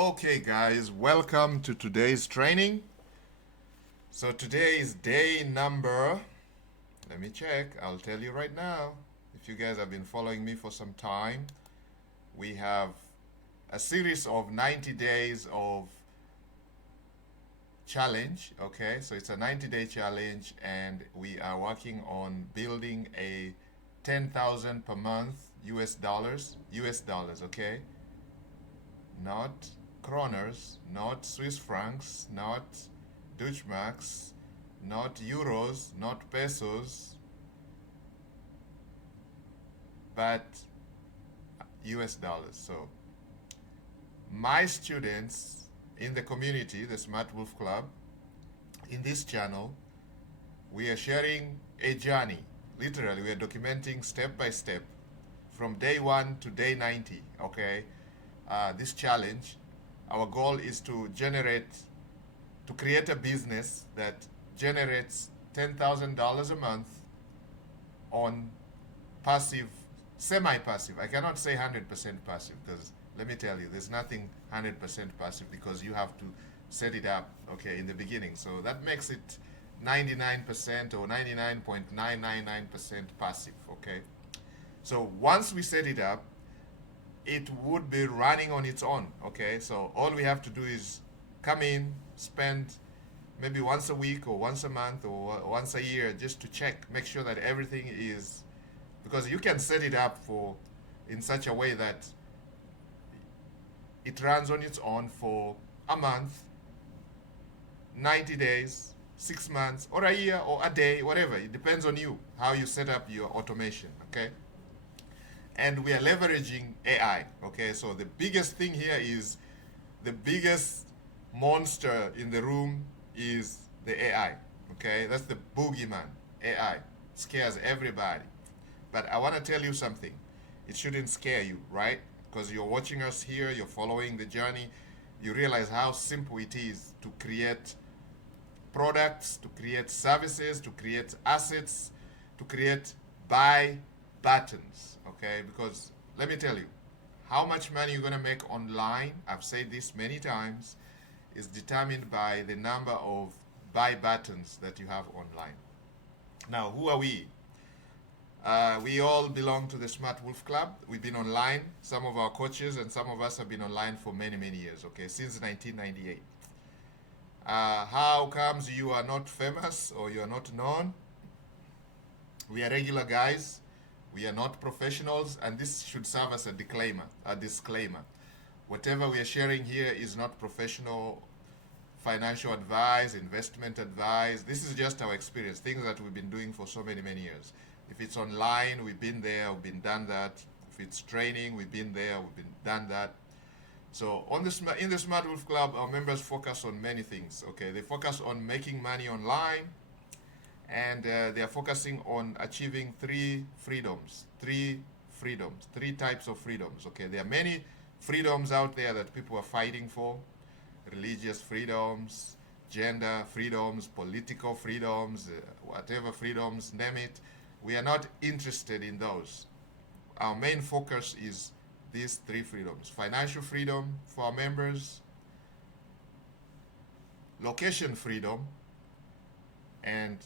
Okay, guys, welcome to today's training. So today is day number, let me check, I'll tell you right now. If you guys have been following me for some time, we have a series of 90 days of challenge. Okay, so it's a 90-day challenge, and we are working on building a 10,000 per month US dollars, okay? Not kroners, not Swiss francs, not Deutschmarks, not euros, not pesos, but US dollars. So my students in the community, the Smart Wolf Club, in this channel, we are sharing a journey. Literally, we are documenting step by step from day 1 to day 90, okay? This challenge, our goal is to create a business that generates $10,000 a month on passive, semi-passive. I cannot say 100% passive, because let me tell you, there's nothing 100% passive, because you have to set it up, okay, in the beginning. So that makes it 99% or 99.999% passive, okay? So once we set it up, it would be running on its own, okay? So all we have to do is come in, spend maybe once a week or once a month or once a year just to check, make sure that everything is, because you can set it up in such a way that it runs on its own for a month, 90 days, 6 months, or a year, or a day, whatever. It depends on you, how you set up your automation, okay? And we are leveraging AI, okay? So the biggest thing here is, the biggest monster in the room is the AI, okay? That's the boogeyman. AI scares everybody. But I want to tell you something. It shouldn't scare you, right? Because you're watching us here, you're following the journey, you realize how simple it is to create products, to create services, to create assets, to create buy buttons, okay? Because let me tell you, how much money you're going to make online, I've said this many times, is determined by the number of buy buttons that you have online. Now, who are we? We all belong to the Smart Wolf Club. We've been online. Some of our coaches and some of us have been online for many, many years, okay, since 1998. How comes you are not famous or you are not known? We are regular guys. We are not professionals, and this should serve as a disclaimer. Whatever we are sharing here is not professional financial advice, investment advice. This is just our experience, things that we've been doing for so many, many years. If it's online, we've been there, we've been done that. If it's training, we've been there, we've been done that. So in the Smart Wolf Club, our members focus on many things, okay? They focus on making money online, and they are focusing on achieving three types of freedoms, okay? There are many freedoms out there that people are fighting for: religious freedoms, gender freedoms, political freedoms, whatever freedoms, name it. We are not interested in those. Our main focus is these three freedoms: financial freedom for our members, location freedom, and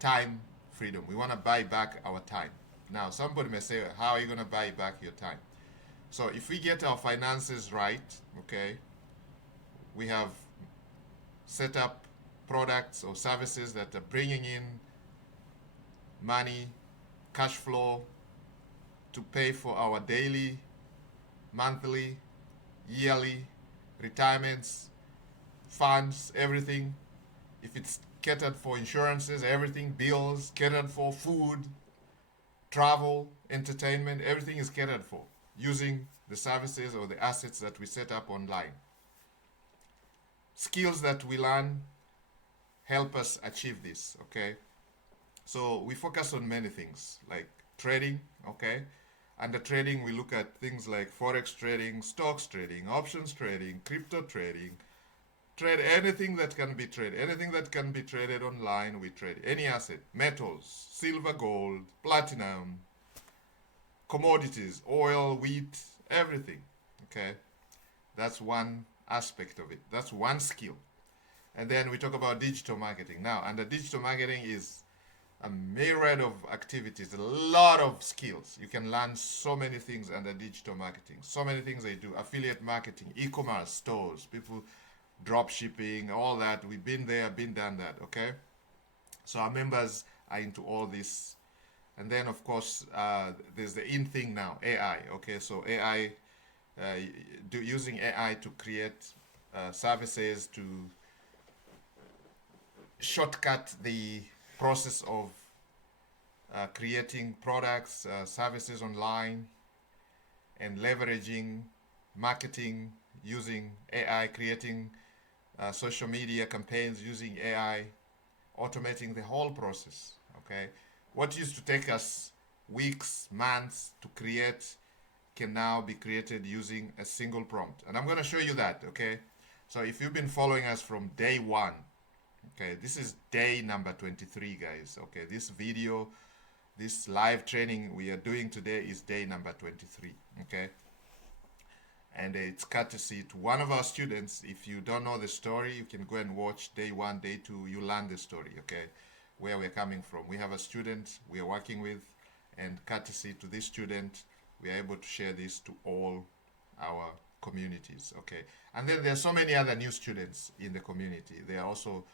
time freedom. We want to buy back our time. Now, somebody may say, how are you going to buy back your time? So if we get our finances right, okay, we have set up products or services that are bringing in money, cash flow, to pay for our daily, monthly, yearly retirements, funds, everything. If it's catered for insurances, everything, bills, catered for food, travel, entertainment, everything is catered for using the services or the assets that we set up online. Skills that we learn help us achieve this, okay? So we focus on many things, like trading, okay? Under trading, we look at things like forex trading, stocks trading, options trading, crypto trading. Trade anything that can be traded. Anything that can be traded online, we trade. Any asset, metals, silver, gold, platinum, commodities, oil, wheat, everything, okay? That's one aspect of it. That's one skill. And then we talk about digital marketing. Now, under digital marketing is a myriad of activities, a lot of skills. You can learn so many things under digital marketing. So many things they do. Affiliate marketing, e-commerce, stores, people drop shipping, all that. We've been there, been done that, okay? So our members are into all this. And then, of course, there's the in thing now, AI, okay? So AI, using AI to create services to shortcut the process of creating products, services online, and leveraging marketing using AI, creating social media campaigns using AI, automating the whole process. Okay, what used to take us weeks, months to create can now be created using a single prompt, and I'm going to show you that. Okay, so if you've been following us from day one, okay, this is day number 23, guys. Okay, this video, this live training we are doing today is day number 23. Okay, and it's courtesy to one of our students. If you don't know the story, you can go and watch day one, day two. You learn the story. Okay, where we're coming from. We have a student we are working with, and courtesy to this student, we are able to share this to all our communities. Okay, and then there are so many other new students in the community. There are also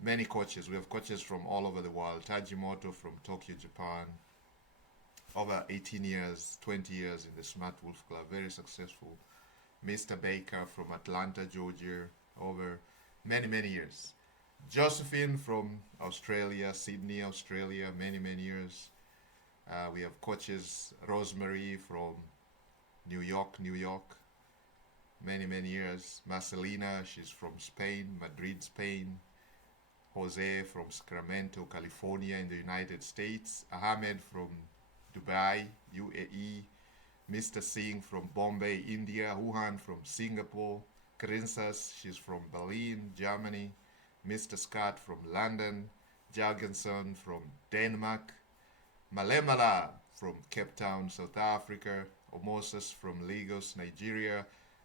many coaches. We have coaches from all over the world. Tajimoto from Tokyo, Japan. Over 18 years, 20 years in the Smart Wolf Club. Very successful. Mr. Baker from Atlanta, Georgia. Over many, many years. Josephine from Australia, Sydney, Australia. Many, many years. We have coaches. Rosemary from New York, New York. Many, many years. Marcelina, she's from Spain, Madrid, Spain. Jose from Sacramento, California in the United States. Ahmed from Dubai, UAE. Mr. Singh from Bombay, India. Wuhan from Singapore. Princess, she's from Berlin, Germany. Mr. Scott from London. Jorgensen from Denmark. Malemala from Cape Town, South Africa. Omoses from Lagos, Nigeria.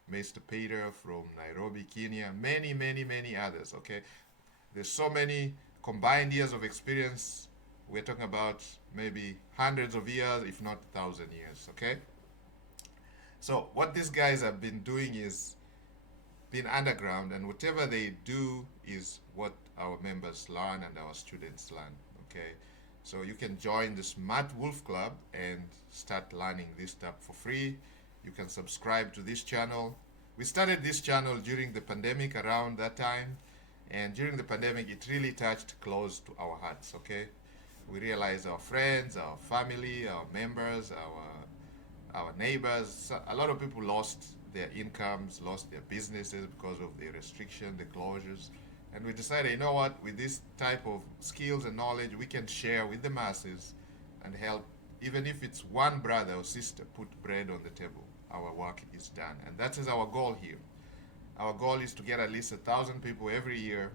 Mr. Peter from Nairobi, Kenya. Many, many, many others, okay? There's so many combined years of experience. We're talking about maybe hundreds of years, if not 1,000 years, okay? So what these guys have been doing is been underground, and whatever they do is what our members learn and our students learn, okay? So you can join the Smart Wolf Club and start learning this stuff for free. You can subscribe to this channel. We started this channel during the pandemic, around that time. And during the pandemic, it really touched close to our hearts, okay? We realized our friends, our family, our members, our neighbors, a lot of people lost their incomes, lost their businesses because of the restriction, the closures. And we decided, you know what, with this type of skills and knowledge, we can share with the masses and help, even if it's one brother or sister, put bread on the table. Our work is done. And that is our goal here. Our goal is to get at least 1,000 people every year,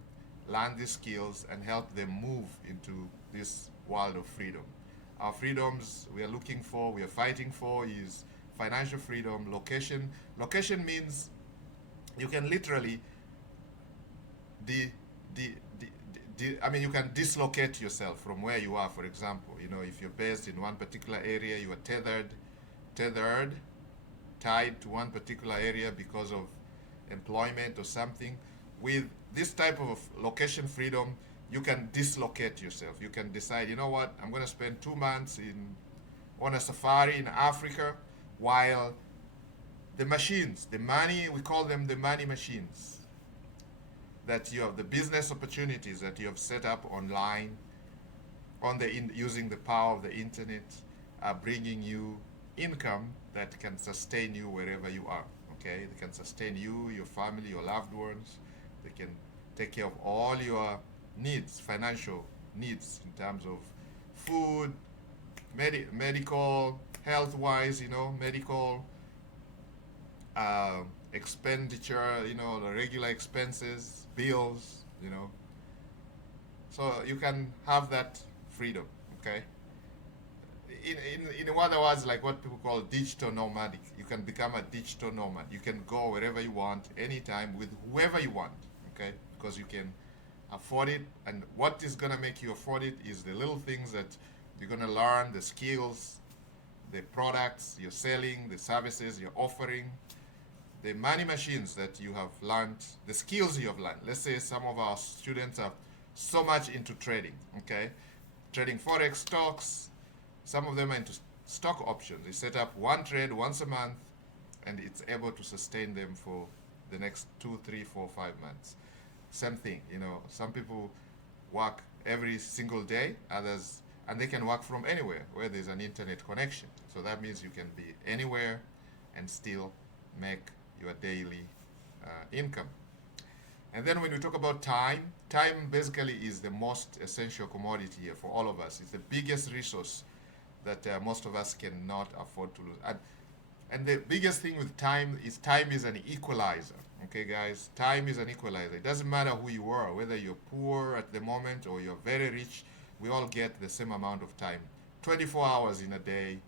learn these skills, and help them move into this world of freedom. Our freedoms we are looking for, we are fighting for, is financial freedom, location. Location means you can literally, you can dislocate yourself from where you are. For example, you know, if you're based in one particular area, you are tied to one particular area because of employment or something. With this type of location freedom, you can dislocate yourself. You can decide, you know what, I'm going to spend 2 months on a safari in Africa, while the machines, the money, we call them the money machines, that you have, the business opportunities that you have set up online, using the power of the internet, are bringing you income that can sustain you wherever you are. Okay, they can sustain you, your family, your loved ones. They can take care of all your needs, financial needs, in terms of food, medical, health-wise, you know, medical expenditure, you know, the regular expenses, bills, you know. So you can have that freedom, okay? in other words, like what people call digital nomadic. You can become a digital nomad. You can go wherever you want, anytime, with whoever you want, okay? Because you can afford it. And what is going to make you afford it is the little things that you're going to learn, the skills, the products you're selling, the services you're offering, the money machines that you have learned, the skills you have learned. Let's say some of our students are so much into trading, okay? Trading forex stocks. Some of them are into stock options. They set up one trade once a month, and it's able to sustain them for the next 2, 3, 4, 5 months. Same thing, some people work every single day, others, and they can work from anywhere where there's an internet connection. So that means you can be anywhere and still make your daily income. And then when we talk about time, time basically is the most essential commodity here for all of us. It's the biggest resource that most of us cannot afford to lose. And the biggest thing with time is an equalizer. Okay, guys, time is an equalizer. It doesn't matter who you are, whether you're poor at the moment or you're very rich, we all get the same amount of time. 24 hours in a day,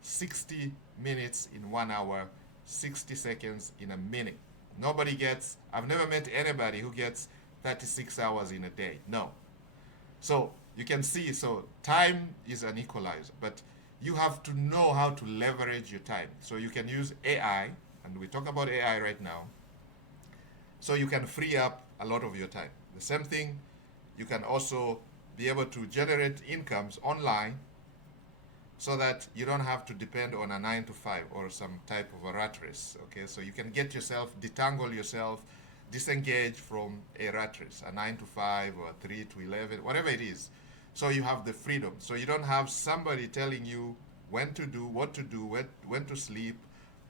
60 minutes in 1 hour, 60 seconds in a minute. I've never met anybody who gets 36 hours in a day. No. So you can see, so time is an equalizer, but you have to know how to leverage your time. So you can use AI, and we talk about AI right now, so you can free up a lot of your time. The same thing, you can also be able to generate incomes online so that you don't have to depend on a 9 to 5 or some type of a rat race. Okay, so you can detangle yourself, disengage from a rat race, a 9 to 5 or 3 to 11, whatever it is. So you have the freedom. So you don't have somebody telling you when to do, what to do, when to sleep,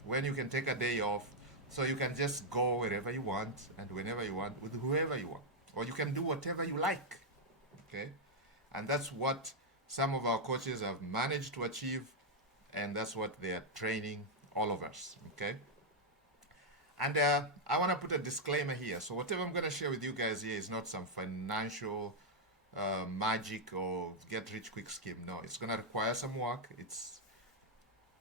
when you can take a day off. So you can just go wherever you want and whenever you want with whoever you want. Or you can do whatever you like. Okay? And that's what some of our coaches have managed to achieve, and that's what they are training all of us. Okay? And I want to put a disclaimer here. So whatever I'm going to share with you guys here is not some financial magic or get rich quick scheme. No, it's going to require some work.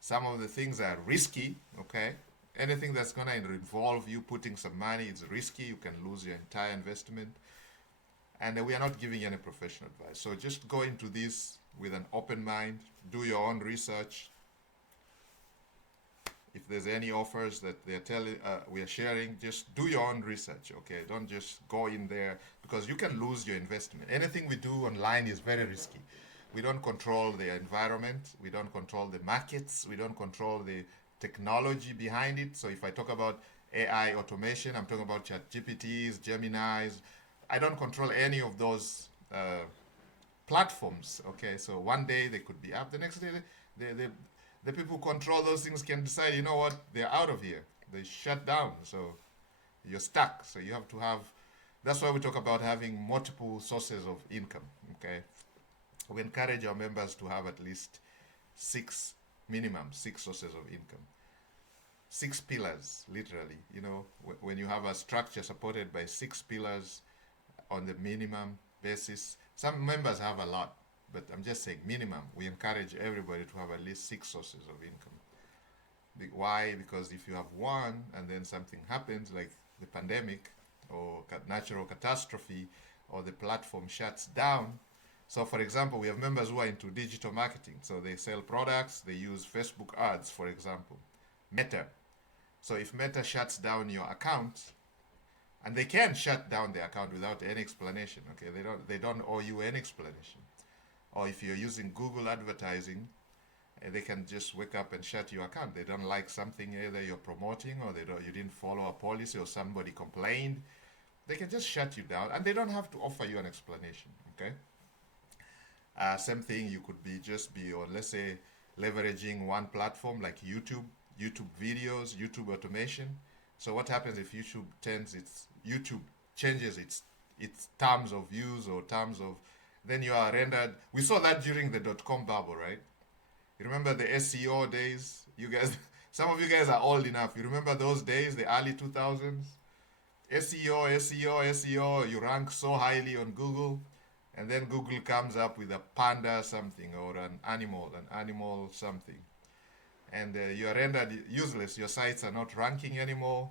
Some of the things are risky. Okay? Anything that's going to involve you putting some money, it's risky. You can lose your entire investment. And we are not giving any professional advice. So just go into this with an open mind. Do your own research. If there's any offers that we are sharing, just do your own research, okay? Don't just go in there, because you can lose your investment. Anything we do online is very risky. We don't control the environment. We don't control the markets. We don't control the technology behind it. So if I talk about AI automation, I'm talking about ChatGPTs, Geminis. I don't control any of those platforms, okay? So one day they could be up, the next day the people who control those things can decide, you know what, they're out of here. They shut down, so you're stuck. So you have to have, that's why we talk about having multiple sources of income, okay? We encourage our members to have at least minimum six sources of income. 6 pillars, literally, when you have a structure supported by 6 pillars, on the minimum basis. Some members have a lot, but I'm just saying minimum. We encourage everybody to have at least 6 sources of income. Why? Because if you have one and then something happens, like the pandemic or natural catastrophe, or the platform shuts down. So for example, we have members who are into digital marketing. So they sell products, they use Facebook ads, for example. Meta. So if Meta shuts down your account, and they can shut down the account without any explanation, okay? They don't owe you any explanation. Or if you're using Google advertising, they can just wake up and shut your account. They don't like something either you're promoting, or you didn't follow a policy, or somebody complained. They can just shut you down, and they don't have to offer you an explanation, okay? Same thing, you could or let's say, leveraging one platform like YouTube videos, YouTube automation. So what happens if YouTube changes its terms of use or terms of, then you are rendered. We saw that during the .com bubble, right? You remember the SEO days? You guys, some of you guys are old enough. You remember those days, the early 2000s? SEO. You rank so highly on Google. and then Google comes up with a panda something or an animal something, and you are rendered useless. Your sites are not ranking anymore,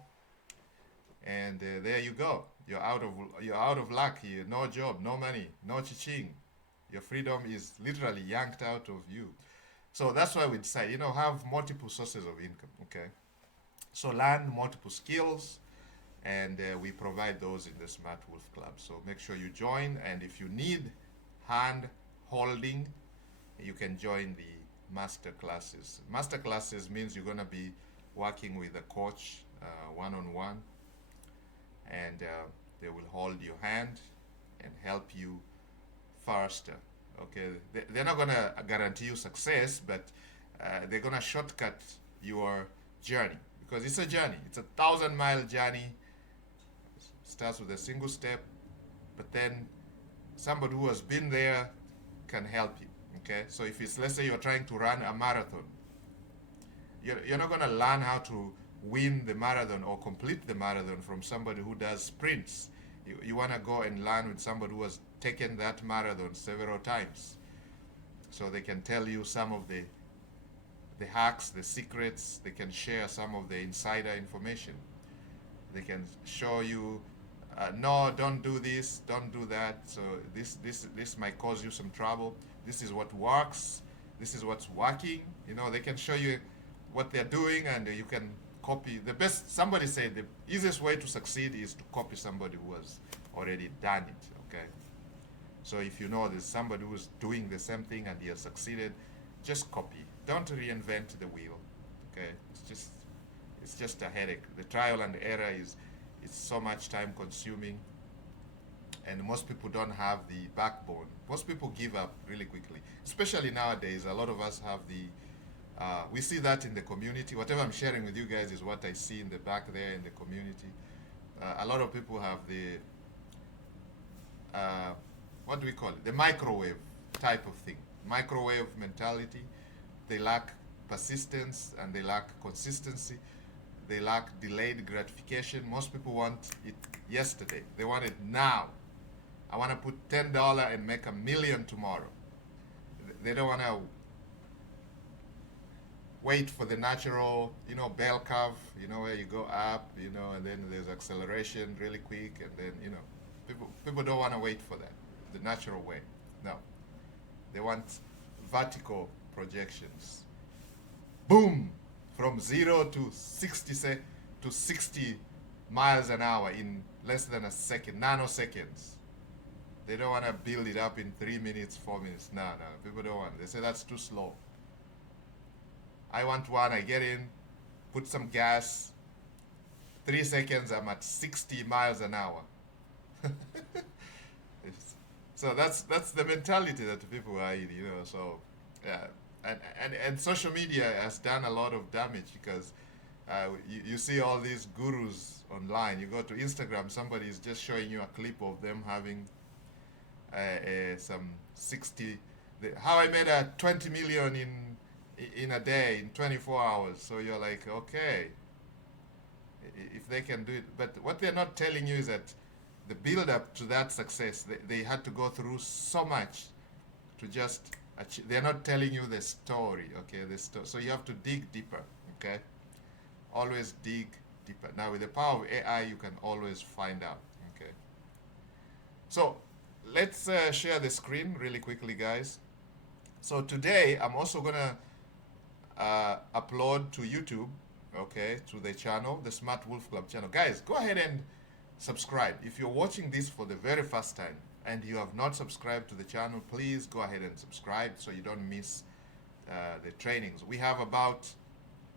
and there you go. You're out of luck. You no job, no money, no ching. Your freedom is literally yanked out of you. So that's why we decide, have multiple sources of income. Okay, so learn multiple skills, and we provide those in the Smart Wolf Club. So make sure you join, and if you need hand holding, you can join the master classes. Master classes means you're going to be working with a coach one on one, and they will hold your hand and help you faster. Okay, they're not going to guarantee you success, but they're going to shortcut your journey, because it's a journey. It's a 1,000-mile journey. Starts with a single step, but then somebody who has been there can help you. Okay, so if it's, let's say you're trying to run a marathon, you're not going to learn how to win the marathon or complete the marathon from somebody who does sprints. You want to go and learn with somebody who has taken that marathon several times, so they can tell you some of the hacks, the secrets. They can share some of the insider information. They can show you, no, don't do this, don't do that. So this might cause you some trouble. This is what works. This is what's working. They can show you what they're doing, and you can copy. The best, somebody said, the easiest way to succeed is to copy somebody who has already done it. Okay. So if you know there's somebody who's doing the same thing and he has succeeded, just copy. Don't reinvent the wheel. Okay. It's just a headache. The trial and error it's so much time consuming, and most people don't have the backbone. Most people give up really quickly, especially nowadays. A lot of us have we see that in the community. Whatever I'm sharing with you guys is what I see in the back there in the community. A lot of people have the what do we call it? The microwave type of thing. Microwave mentality. They lack persistence and they lack consistency. They lack delayed gratification. Most people want it yesterday. They want it now. I want to put $10 and make $1 million tomorrow. They don't want to wait for the natural, bell curve, where you go up, and then there's acceleration really quick, and then, people don't want to wait for that, the natural way. No. They want vertical projections. Boom! From 0 to 60 miles an hour in less than a second, nanoseconds. They don't want to build it up in 3 minutes, 4 minutes. No, people don't want it. They say that's too slow. I want one, I get in, put some gas, 3 seconds, I'm at 60 miles an hour. So that's the mentality that people are in, so yeah. And social media has done a lot of damage, because you see all these gurus online. You go to Instagram, somebody is just showing you a clip of them having some 60, how I made a 20 million in a day, in 24 hours. So you're like, okay, if they can do it. But what they're not telling you is that the build up to that success, they had to go through so much to just achieve. They're not telling you the story, okay? So you have to dig deeper, okay? Always dig deeper. Now with the power of AI, you can always find out, okay? So let's share the screen really quickly, guys. So today, I'm also gonna upload to YouTube, okay, to the channel, the Smart Wolf Club channel. Guys, go ahead and subscribe. If you're watching this for the very first time and you have not subscribed to the channel, please go ahead and subscribe so you don't miss the trainings. We have about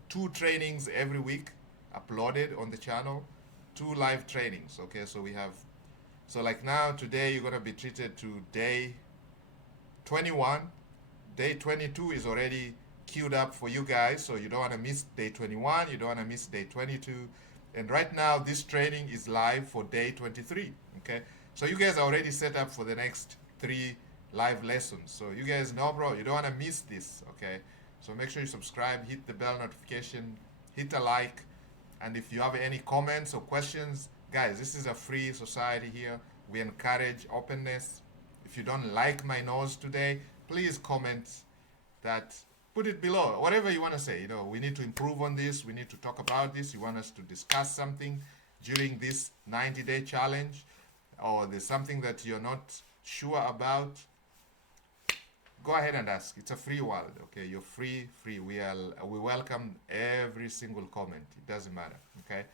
2 trainings every week uploaded on the channel, 2 live trainings, okay? So we have, so like now, today you're gonna be treated to day 21. Day 22 is already queued up for you guys, so you don't want to miss day 21, you don't want to miss day 22. And right now, this training is live for day 23, okay? So you guys are already set up for the next 3 live lessons. So you guys know, bro, you don't want to miss this, okay? So make sure you subscribe, hit the bell notification, hit a like, and if you have any comments or questions, guys, this is a free society here. We encourage openness, If you don't like my nose today, please comment that, put it below, whatever you want to say. We need to improve on this, we need to talk about this, you want us to discuss something during this 90-day challenge, or there's something that you're not sure about, go ahead and ask. It's a free world, okay? You're free. We welcome every single comment. It doesn't matter, okay?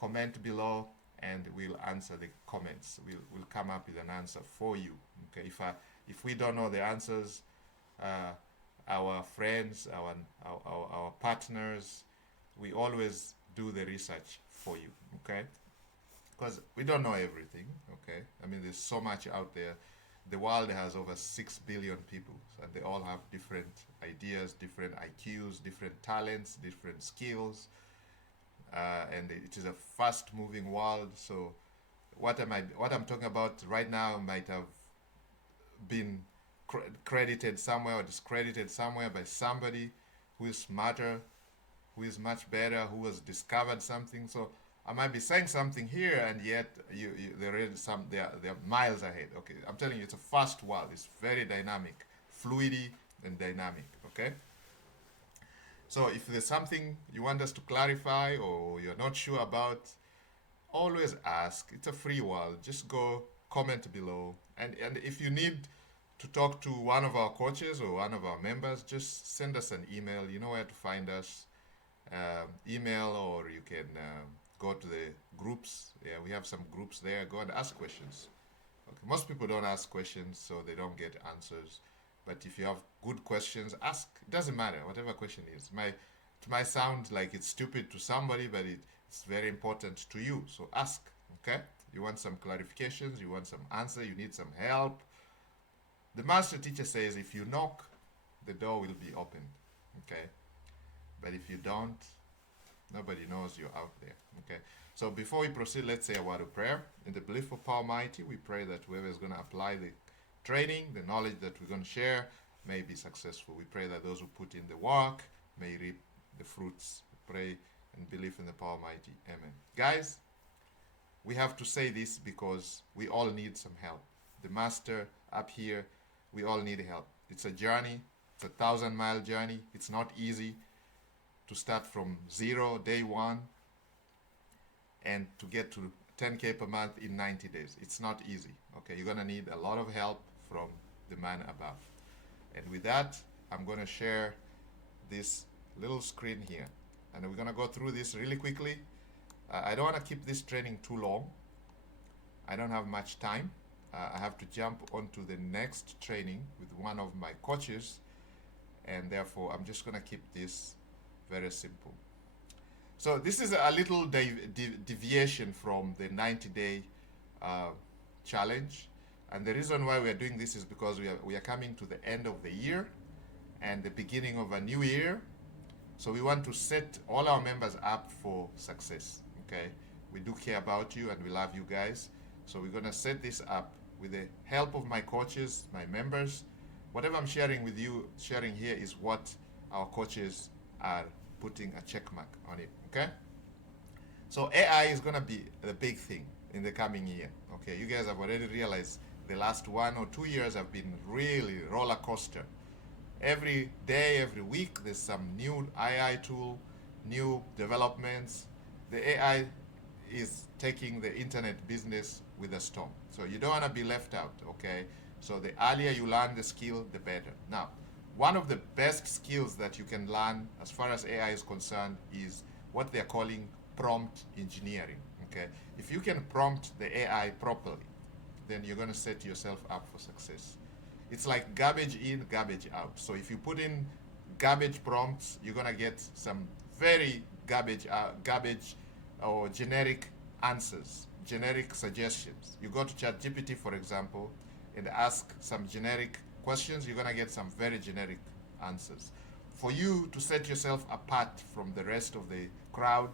Comment below, and we'll answer the comments. We'll come up with an answer for you, okay? If we don't know the answers, our friends, our partners, we always do the research for you, okay? Because we don't know everything, okay? I mean, there's so much out there. The world has over 6 billion people, and they all have different ideas, different IQs, different talents, different skills, and it is a fast-moving world. So, what I'm talking about right now might have been credited somewhere or discredited somewhere by somebody who is smarter, who is much better, who has discovered something. So I might be saying something here, and yet they're miles ahead. Okay, I'm telling you, it's a fast world. It's very dynamic, fluidy and dynamic. Okay. So if there's something you want us to clarify or you're not sure about, always ask. It's a free world. Just go comment below, and if you need to talk to one of our coaches or one of our members, just send us an email. You know where to find us. Email, or you can go to the groups. Yeah, we have some groups there. Go and ask questions. Okay. Most people don't ask questions, so they don't get answers. But if you have good questions, ask. It doesn't matter, whatever question is. It might sound like it's stupid to somebody, but it's very important to you. So ask, okay? You want some clarifications, you want some answer, you need some help. The master teacher says if you knock, the door will be opened, okay? But if you don't, nobody knows you're out there, okay? So before we proceed, let's say a word of prayer. In the belief of Power Mighty, we pray that whoever is going to apply the training, the knowledge that we're going to share, may be successful. We pray that those who put in the work may reap the fruits. We pray and believe in the Power Mighty. Amen. Guys, we have to say this because we all need some help. The master up here, we all need help. It's a journey. It's a 1,000-mile journey. It's not easy to start from zero, day one, and to get to 10K per month in 90 days. It's not easy, okay? You're gonna need a lot of help from the man above. And with that, I'm gonna share this little screen here. And we're gonna go through this really quickly. I don't wanna keep this training too long. I don't have much time. I have to jump onto the next training with one of my coaches, and therefore I'm just gonna keep this very simple. So this is a little deviation from the 90-day challenge, and the reason why we are doing this is because we are coming to the end of the year and the beginning of a new year. So we want to set all our members up for success, okay? We do care about you and we love you guys. So we're gonna set this up with the help of my coaches, my members. Whatever I'm sharing with you, sharing here is what our coaches are putting a check mark on it, okay? So AI is gonna be the big thing in the coming year, okay? You guys have already realized the last 1 or 2 years have been really roller coaster. Every day, every week, there's some new AI tool, new developments. The AI is taking the internet business with a storm. So you don't wanna be left out, okay? So the earlier you learn the skill, the better. Now, one of the best skills that you can learn as far as AI is concerned is what they're calling prompt engineering, okay? If you can prompt the AI properly, then you're gonna set yourself up for success. It's like garbage in, garbage out. So if you put in garbage prompts, you're gonna get some very garbage or generic answers, generic suggestions. You go to ChatGPT, for example, and ask some generic questions, you're gonna get some very generic answers. For you to set yourself apart from the rest of the crowd,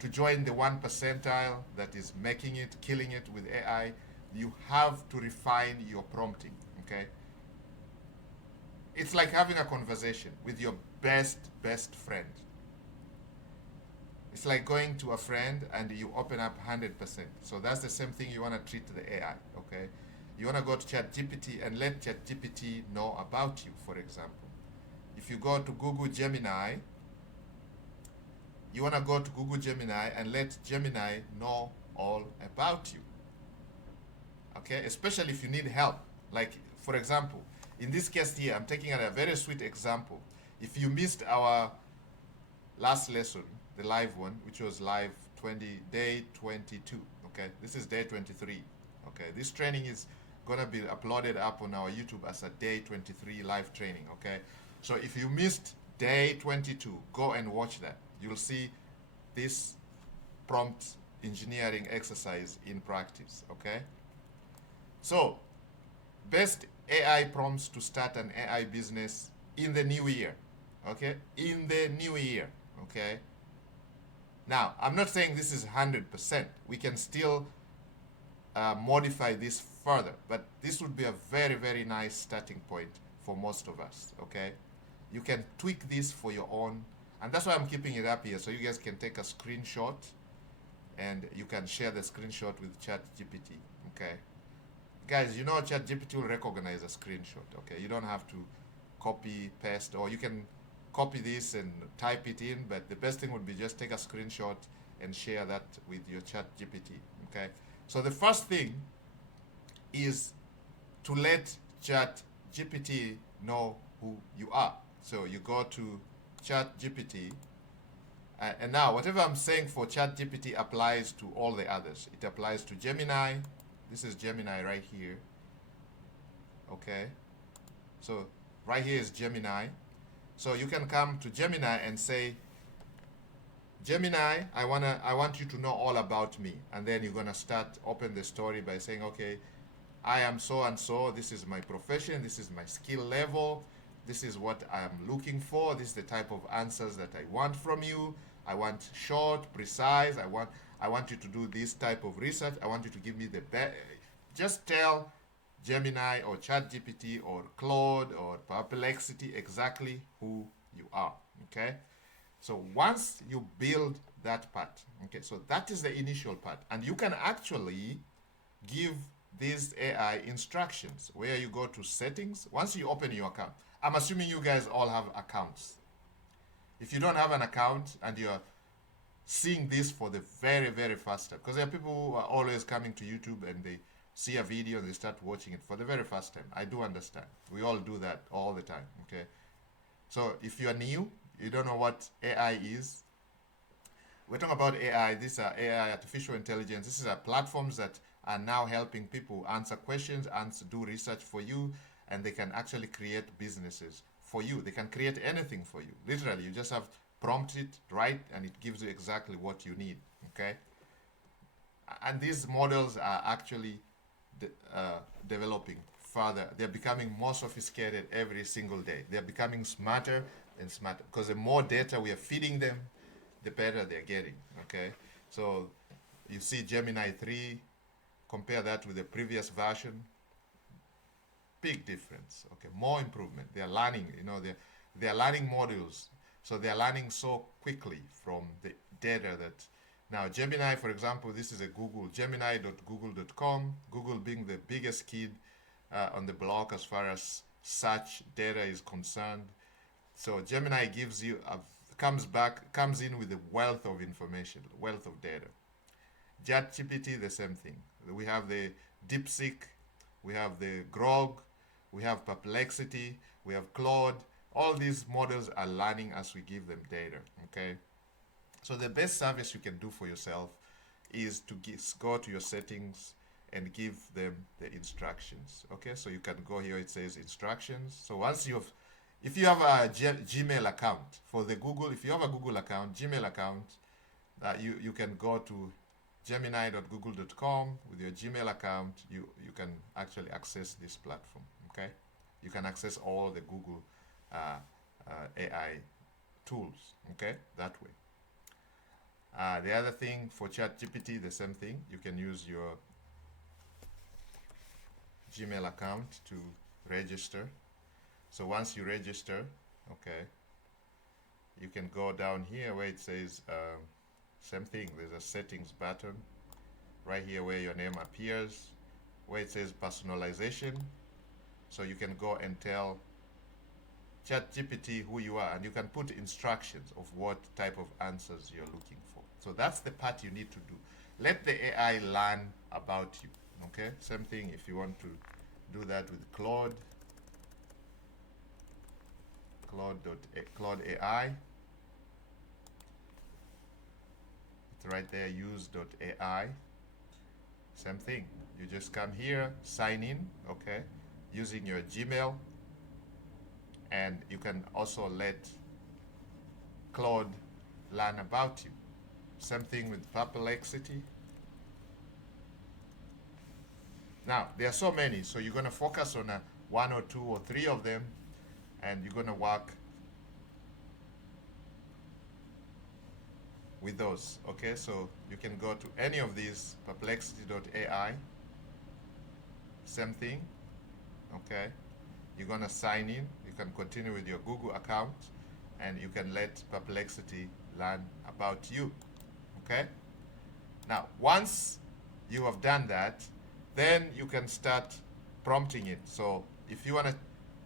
to join the 1 percentile that is making it, killing it with AI, you have to refine your prompting, okay? It's like having a conversation with your best friend. It's like going to a friend and you open up 100%. So that's the same thing you want to treat to the AI, okay? You want to go to ChatGPT and let ChatGPT know about you, for example. If you go to Google Gemini, you want to go to Google Gemini and let Gemini know all about you. Okay, especially if you need help. Like, for example, in this case here, I'm taking a very sweet example. If you missed our last lesson, the live one, which was live day 22, okay? This is day 23, okay? This training is gonna be uploaded up on our YouTube as a day 23 live training, okay? So if you missed day 22, go and watch that. You'll see this prompt engineering exercise in practice, okay? So, best AI prompts to start an AI business in the new year, okay? In the new year, okay? Now, I'm not saying this is 100%. We can still modify this further, but this would be a very, very nice starting point for most of us, okay? You can tweak this for your own, and that's why I'm keeping it up here, so you guys can take a screenshot and you can share the screenshot with ChatGPT, okay? Guys, you know ChatGPT will recognize a screenshot, okay? You don't have to copy, paste, or you can copy this and type it in, but the best thing would be just take a screenshot and share that with your ChatGPT, okay? So the first thing is to let ChatGPT know who you are. So you go to ChatGPT, and now whatever I'm saying for ChatGPT applies to all the others. It applies to Gemini. This is Gemini right here, okay? So right here is Gemini. So you can come to Gemini and say, Gemini, I want you to know all about me. And then you're gonna open the story by saying, okay, I am so and so, this is my profession, this is my skill level, this is what I'm looking for, this is the type of answers that I want from you. I want short, precise, I want you to do this type of research, I want you to give me the best. Just tell Gemini or ChatGPT or Claude or Perplexity exactly who you are, okay? So once you build that part, okay, so that is the initial part. And you can actually give these AI instructions where you go to settings. Once you open your account, I'm assuming you guys all have accounts. If you don't have an account and you're seeing this for the very, very first time, because there are people who are always coming to YouTube and they see a video and they start watching it for the very first time. I do understand. We all do that all the time, okay? So if you are new, you don't know what AI is, we're talking about AI. These are AI, artificial intelligence. These are platforms that are now helping people answer questions, do research for you, and they can actually create businesses for you. They can create anything for you. Literally, you just have prompt it, right, and it gives you exactly what you need, okay? And these models are actually developing further. They're becoming more sophisticated every single day. They're becoming smarter and smarter because the more data we are feeding them, the better they're getting, okay? So you see Gemini 3, compare that with the previous version, big difference, okay? More improvement. They are learning, they are learning modules. So they are learning so quickly from the data that now Gemini, for example, this is a Google, gemini.google.com, Google being the biggest kid on the block as far as search data is concerned. So Gemini gives you comes in with a wealth of information, wealth of data. ChatGPT, the same thing. We have the DeepSeek, we have the Grok, we have Perplexity, we have Claude. All these models are learning as we give them data, okay? So the best service you can do for yourself is to go to your settings and give them the instructions, okay? So you can go here, it says instructions. So once if you have a Gmail account for the Google, if you have a Google account, Gmail account, you can go to gemini.google.com with your Gmail account. You can actually access this platform, okay? You can access all the Google AI tools, okay, that way. The other thing for ChatGPT, the same thing. You can use your Gmail account to register. So once you register, okay, you can go down here where it says same thing. There's a settings button right here where your name appears, where it says personalization. So you can go and tell ChatGPT who you are, and you can put instructions of what type of answers you're looking for. So that's the part you need to do. Let the AI learn about you. Okay? Same thing if you want to do that with Claude. Claude AI. It's right there, use.ai. Same thing. You just come here, sign in, okay, using your Gmail, and you can also let Claude learn about you. Same thing with Perplexity. Now, there are so many, so you're going to focus on one or two or three of them, and you're going to work with those. Okay, so you can go to any of these, perplexity.ai. Same thing. Okay, you're going to sign in. You can continue with your Google account, and you can let Perplexity learn about you. Okay, now once you have done that, then you can start prompting it. So if you want to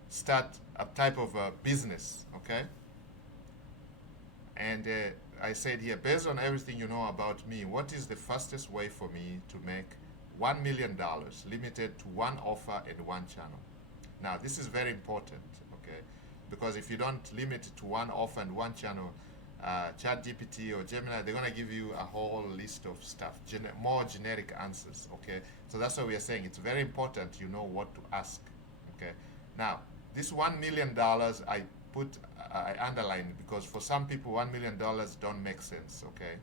start a type of a business, okay, and I said here, based on everything you know about me, what is the fastest way for me to make $1 million limited to one offer and one channel? Now, this is very important, okay, because if you don't limit it to one offer and one channel, ChatGPT or Gemini, they're going to give you a whole list of stuff, more generic answers, okay? So that's why we are saying it's very important you know what to ask, okay? Now, this $1 million, I underline because for some people, $1 million don't make sense, okay?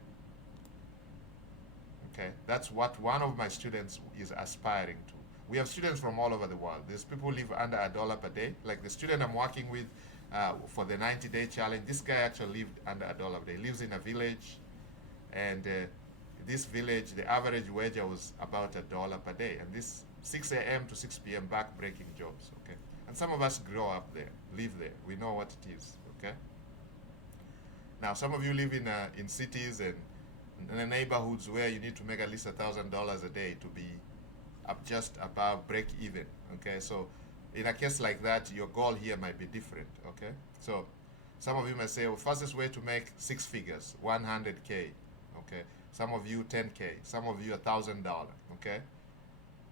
Okay, that's what one of my students is aspiring to. We have students from all over the world. There's people who live under $1 per day. Like the student I'm working with for the 90-day challenge, this guy actually lived under $1 a day. He lives in a village, and this village, the average wage was about $1 per day. And this 6 a.m. to 6 p.m. back-breaking jobs, okay? And some of us grow up there, live there. We know what it is, okay? Now, some of you live in cities and in the neighborhoods where you need to make at least $1,000 a day to be up just above break even, okay? So in a case like that, your goal here might be different, okay? So some of you may say, well, fastest way to make 6 figures, 100K, okay? Some of you 10K, some of you $1,000, okay?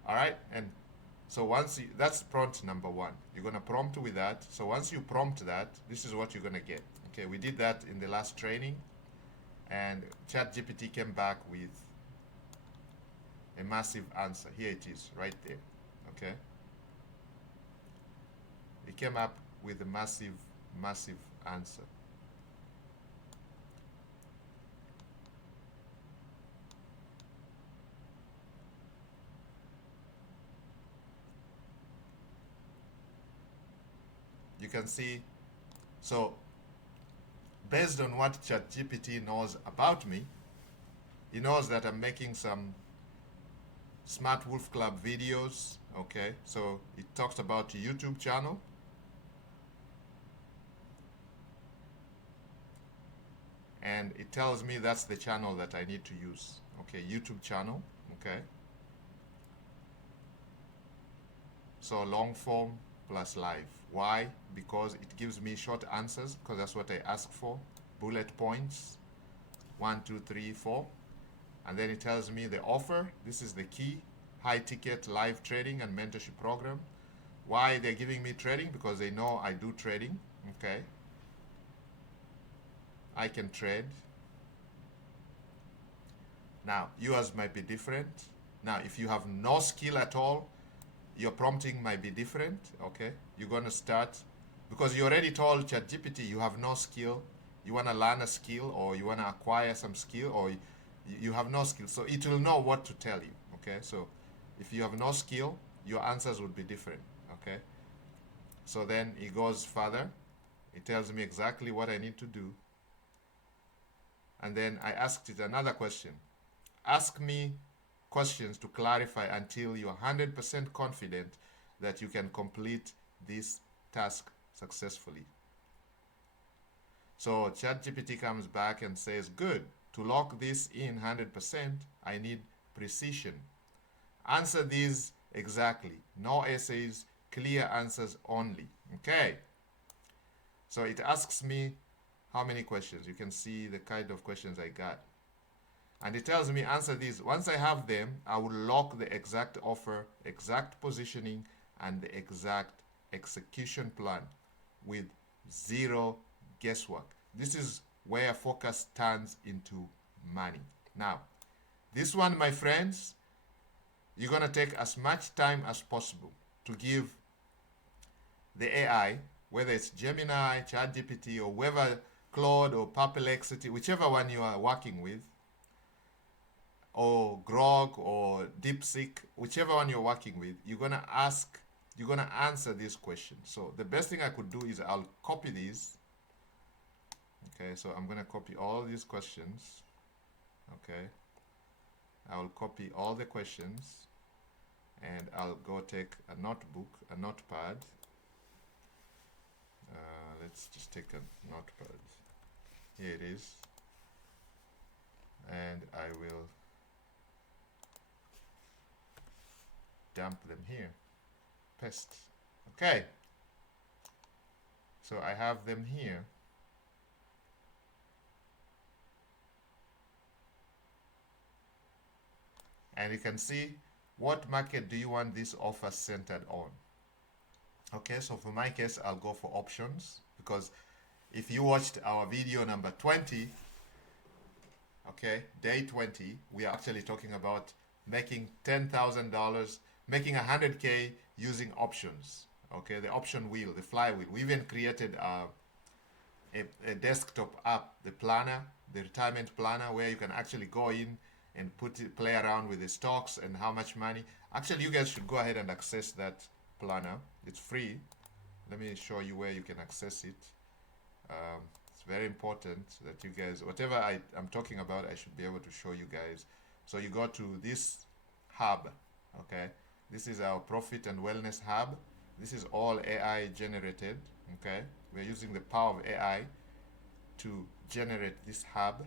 All right, and so that's prompt number one. You're gonna prompt with that. So once you prompt that, this is what you're gonna get, okay? We did that in the last training, and ChatGPT came back with a massive answer. Here it is, right there, okay? It came up with a massive, massive answer. You can see, so based on what ChatGPT knows about me, he knows that I'm making some Smart Wolf Club videos, okay? So it talks about YouTube channel. And it tells me that's the channel that I need to use, okay? YouTube channel, okay? So long form plus live. Why? Because it gives me short answers, because that's what I ask for. Bullet points, 1, 2, 3, 4. And then it tells me the offer. This is the key, high ticket live trading and mentorship program. Why they're giving me trading? Because they know I do trading, okay? I can trade. Now, yours might be different. Now, if you have no skill at all, your prompting might be different, okay? You're going to start, because you already told ChatGPT you have no skill, you want to learn a skill, or you want to acquire some skill, or you have no skill. So it will know what to tell you, okay? So if you have no skill, your answers would be different, okay? So then it goes further. It tells me exactly what I need to do. And then I asked it another question. Ask me questions to clarify until you're 100% confident that you can complete this task successfully. So ChatGPT comes back and says, good, to lock this in 100%, I need precision. Answer these Exactly. No essays, clear answers only. Okay. So it asks me how many questions. You can see the kind of questions I got. And it tells me answer these. Once I have them, I will lock the exact offer, exact positioning, and the exact execution plan with zero guesswork. This is where focus turns into money. Now, this one, my friends, you're going to take as much time as possible to give the AI, whether it's Gemini, ChatGPT, or whether Claude or Perplexity, whichever one you are working with, or Grok or DeepSeek, whichever one you're working with, you're gonna answer these questions. So the best thing I could do is I'll copy these. Okay, so I'm gonna copy all these questions. Okay, I will copy all the questions, and I'll go take a notebook, a notepad. Let's just take a notepad. Here it is, and I will dump them here. Paste. Okay. So I have them here. And you can see, what market do you want this offer centered on? Okay, so for my case, I'll go for options, because if you watched our video number 20, okay, day 20, we are actually talking about making $10,000, making 100K using options. Okay, the option wheel, the flywheel. We even created a desktop app, the planner, the retirement planner, where you can actually go in and play around with the stocks and how much money. Actually, you guys should go ahead and access that planner. It's free. Let me show you where you can access it. It's very important that you guys, whatever I'm talking about, I should be able to show you guys. So you go to this hub, okay? This is our profit and wellness hub. This is all AI generated, okay? We're using the power of AI to generate this hub.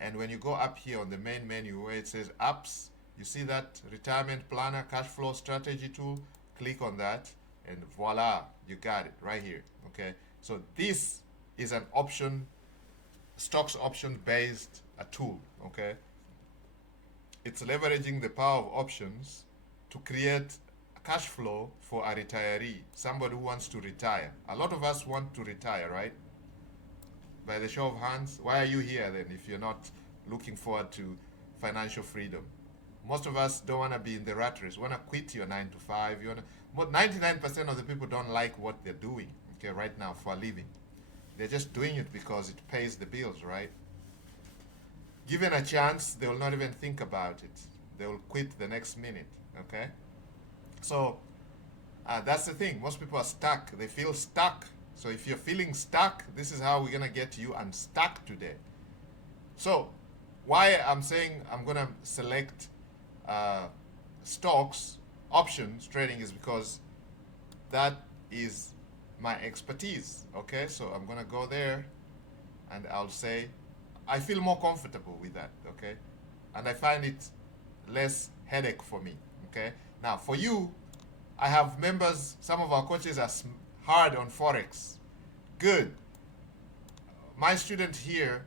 And when you go up here on the main menu where it says apps, you see that retirement planner, cash flow strategy tool, click on that, and voila, you got it right here, okay? So this is an option, stocks option based a tool, okay? It's leveraging the power of options to create cash flow for a retiree, somebody who wants to retire. A lot of us want to retire, right? By the show of hands, why are you here then if you're not looking forward to financial freedom? Most of us don't want to be in the rat race. You want to quit your 9 to 5. You want to, but 99% of the people don't like what they're doing, okay, right now for a living. They're just doing it because it pays the bills, right? Given a chance, they will not even think about it. They will quit the next minute, okay? So that's the thing. Most people are stuck. They feel stuck. So if you're feeling stuck, this is how we're going to get you unstuck today. So why I'm saying I'm going to select stocks, options trading, is because that is my expertise, okay? So I'm going to go there and I'll say, I feel more comfortable with that, okay? And I find it less headache for me, okay? Now, for you, I have members, some of our coaches are hard on Forex. Good. My student here,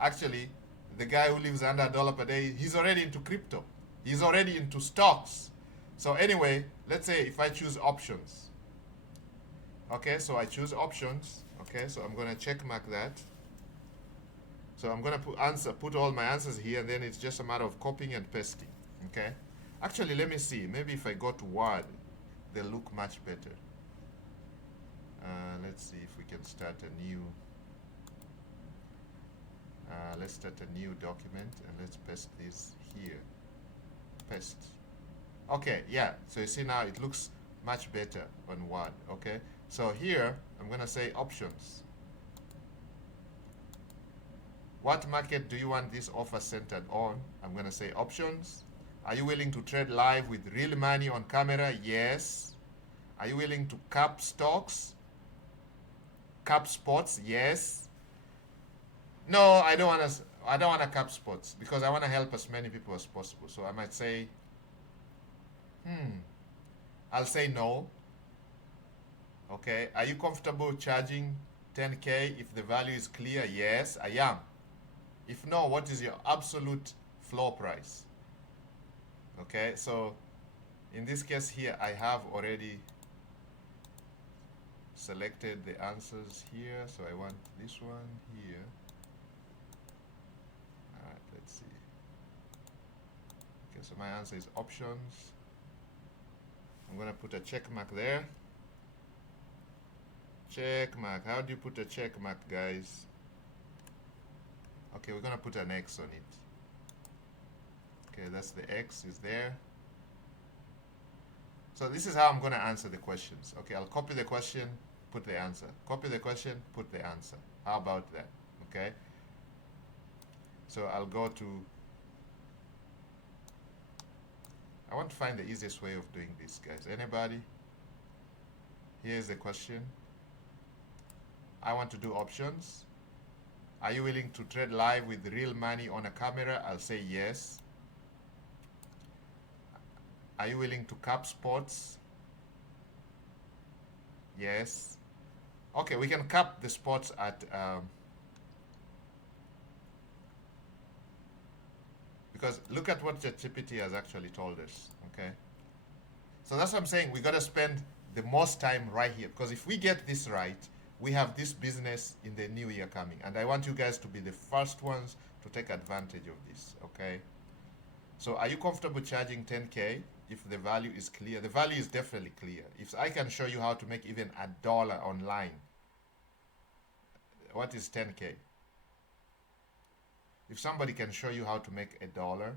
actually, the guy who lives under $1 per day, he's already into crypto. He's already into stocks. So anyway, let's say if I choose options. Okay, so I choose options. Okay, so I'm going to check mark that. So I'm going to put all my answers here, and then it's just a matter of copying and pasting. Okay? Actually, let me see. Maybe if I go to Word, they'll look much better. Let's see if we can start a new. Let's start a new document and let's paste this here. Paste. Okay, yeah. So you see now it looks much better on Word. Okay. So here I'm gonna say options. What market do you want this offer centered on? I'm gonna say options. Are you willing to trade live with real money on camera? Yes. Are you willing to cap stocks? Cap spots? Yes. No, I don't want to cap spots because I want to help as many people as possible. So I might say I'll say no. Okay. Are you comfortable charging 10K if the value is clear? Yes, I am. If no, what is your absolute floor price? Okay, so in this case here, I have already selected the answers here. So I want this one here. All right, let's see. Okay, so my answer is options. I'm gonna put a check mark there. Check mark. How do you put a check mark, guys? Okay, we're gonna put an X on it. Okay, that's the X is there. So this is how I'm gonna answer the questions. Okay, I'll copy the question, put the answer. Copy the question, put the answer. How about that? Okay. So I'll go to, I want to find the easiest way of doing this, guys. Anybody? Here's the question. I want to do options. Are you willing to trade live with real money on a camera? I'll say yes. Are you willing to cap spots? Yes. Okay, we can cap the spots at because look at what ChatGPT has actually told us. Okay, so that's what I'm saying. We got to spend the most time right here, because if we get this right, we have this business in the new year coming, and I want you guys to be the first ones to take advantage of this. Okay, so are you comfortable charging 10K if the value is clear? The value is definitely clear. If I can show you how to make even $1 online, what is 10K? If somebody can show you how to make $1,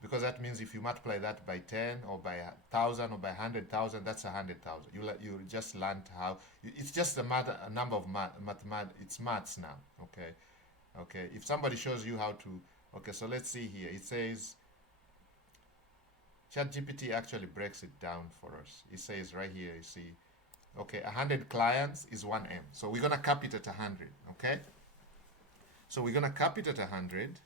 because that means if you multiply that by 10 or by 1,000 or by 100,000, that's 100,000. You just learned how. It's just a number of it's maths now. Okay, okay. If somebody shows you how to, okay. So let's see here. It says ChatGPT actually breaks it down for us. It says right here. You see, okay, 100 clients is 1M. So we're gonna cap it at 100. Okay. So we're gonna cap it at 100.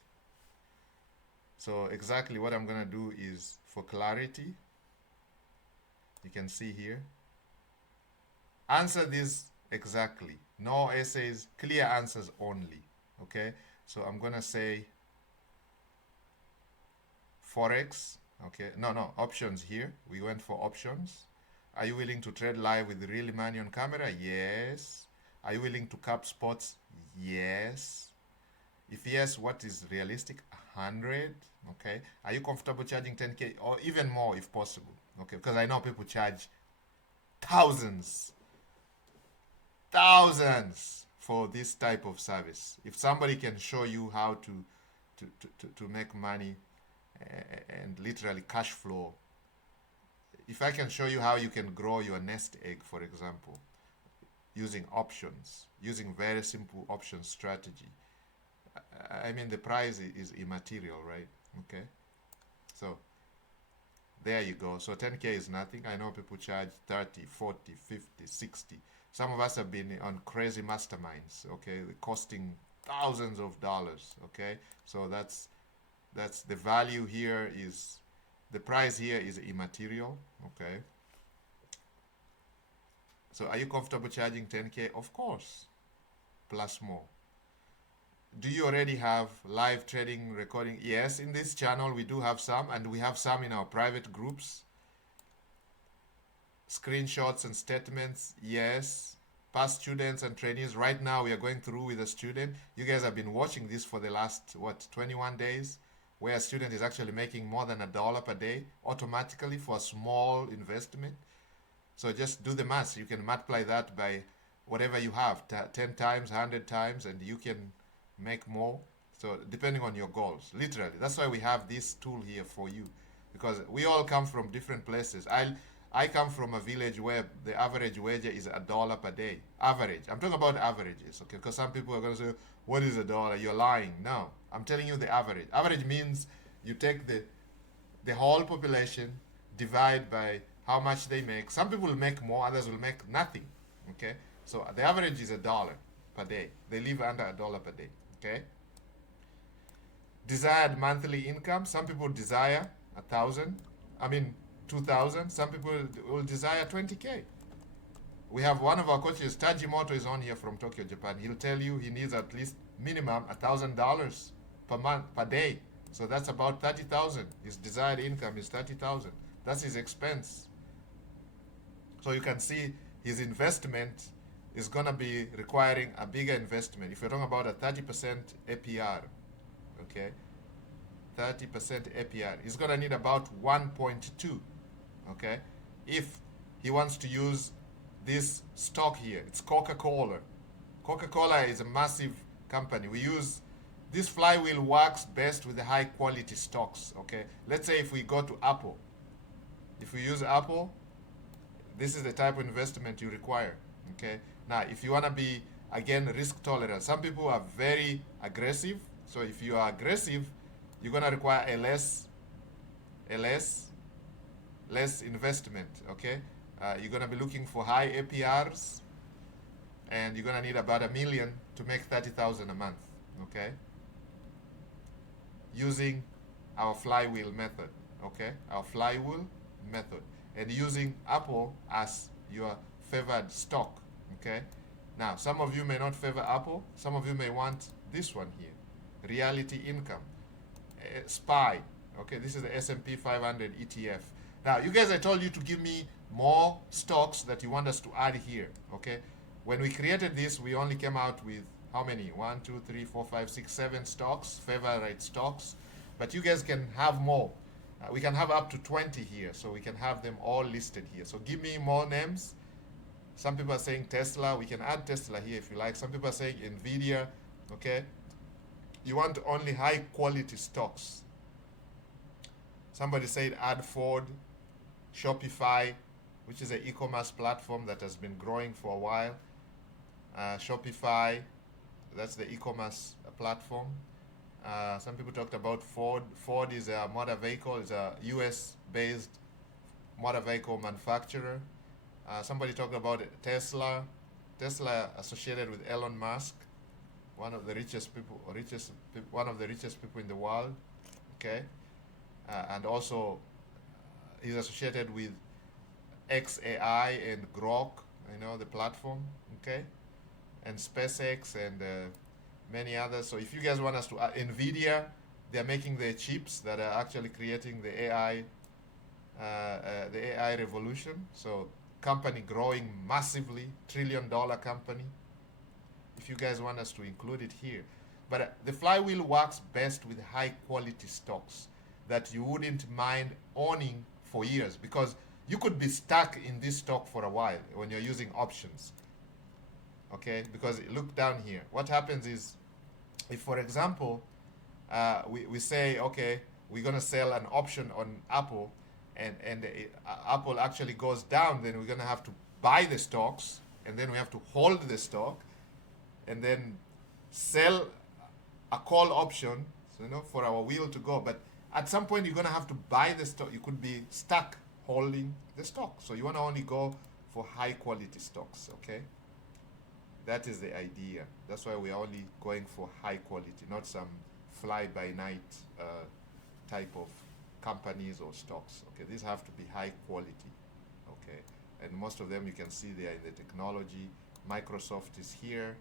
So exactly what I'm gonna do is, for clarity, you can see here, answer this exactly. No essays, clear answers only. Okay, so I'm gonna say Forex. Okay, no, options here. We went for options. Are you willing to trade live with real money on camera? Yes. Are you willing to cap spots? Yes. If yes, what is realistic? 100. Okay. Are you comfortable charging 10K or even more if possible? Okay, because I know people charge thousands for this type of service. If somebody can show you how to make money and literally cash flow, if I can show you how you can grow your nest egg, for example, using options, using very simple option strategy, I mean, the price is immaterial, right? Okay. So there you go. So 10K is nothing. I know people charge 30, 40, 50, 60. Some of us have been on crazy masterminds, okay, costing thousands of dollars, okay? So that's the value here is, the price here is immaterial, okay? So are you comfortable charging 10K? Of course, plus more. Do you already have live trading recording? Yes, in this channel we do have some, and we have some in our private groups. Screenshots and statements, yes. Past students and trainees. Right now we are going through with a student. You guys have been watching this for the last, 21 days, where a student is actually making more than $1 per day automatically for a small investment. So just do the math. You can multiply that by whatever you have, 10 times, 100 times, and you can make more. So depending on your goals, literally, that's why we have this tool here for you, because we all come from different places. I come from a village where the average wage is $1 per day. Average. I'm talking about averages, okay? Because some people are going to say, what is $1? You're lying. No, I'm telling you the average. Average means you take the whole population, divide by how much they make. Some people will make more, others will make nothing, okay? So the average is $1 per day. They live under $1 per day, okay? Desired monthly income. Some people desire 1,000. I mean, 2,000. Some people will desire 20K. We have one of our coaches, Tajimoto, is on here from Tokyo, Japan. He'll tell you he needs at least minimum $1,000 per month, per day. So that's about 30,000. His desired income is 30,000. That's his expense. So you can see his investment is going to be requiring a bigger investment. If you're talking about a 30% APR, okay, 30% APR, he's going to need about 1.2, okay? If he wants to use this stock here, it's Coca-Cola. Coca-Cola is a massive company. We use, this flywheel works best with the high quality stocks, okay? Let's say if we go to Apple, if we use Apple, this is the type of investment you require, okay? Now, if you want to be, again, risk tolerant, some people are very aggressive. So if you are aggressive, you're going to require a less investment, okay? You're going to be looking for high APRs, and you're going to need about $1 million to make 30,000 a month, okay? Using our flywheel method, okay? Our flywheel method. And using Apple as your favored stock, okay? Now, some of you may not favor Apple. Some of you may want this one here, Reality Income, SPY, okay? This is the S&P 500 ETF. Now, you guys, I told you to give me more stocks that you want us to add here, okay? When we created this, we only came out with how many? 1, 2, 3, 4, 5, 6, 7 stocks, favorite stocks. But you guys can have more. We can have up to 20 here, so we can have them all listed here. So give me more names. Some people are saying Tesla. We can add Tesla here if you like. Some people are saying Nvidia, okay? You want only high quality stocks. Somebody said add Ford, Shopify, which is an e-commerce platform that has been growing for a while. Shopify, that's the e-commerce platform. Some people talked about Ford. Ford is a motor vehicle, is a US-based motor vehicle manufacturer. Somebody talked about Tesla. Tesla associated with Elon Musk, one of the richest people in the world. Okay, and also he's associated with XAI and Grok, you know, the platform. Okay, and SpaceX and many others. So if you guys want us to Nvidia, they're making the chips that are actually creating the AI revolution. So company growing massively, $1 trillion company. If you guys want us to include it here. But the flywheel works best with high quality stocks that you wouldn't mind owning for years, because you could be stuck in this stock for a while when you're using options. Okay, because look down here. What happens is, if for example, we say, okay, we're gonna sell an option on Apple, and Apple actually goes down, then we're gonna have to buy the stocks, and then we have to hold the stock, and then sell a call option, so, you know, for our wheel to go. But at some point, you're gonna have to buy the stock. You could be stuck holding the stock. So you wanna only go for high quality stocks, okay? That is the idea. That's why we're only going for high quality, not some fly-by-night type of companies or stocks. Okay, these have to be high quality. Okay, and most of them you can see they are in the technology. Microsoft is here,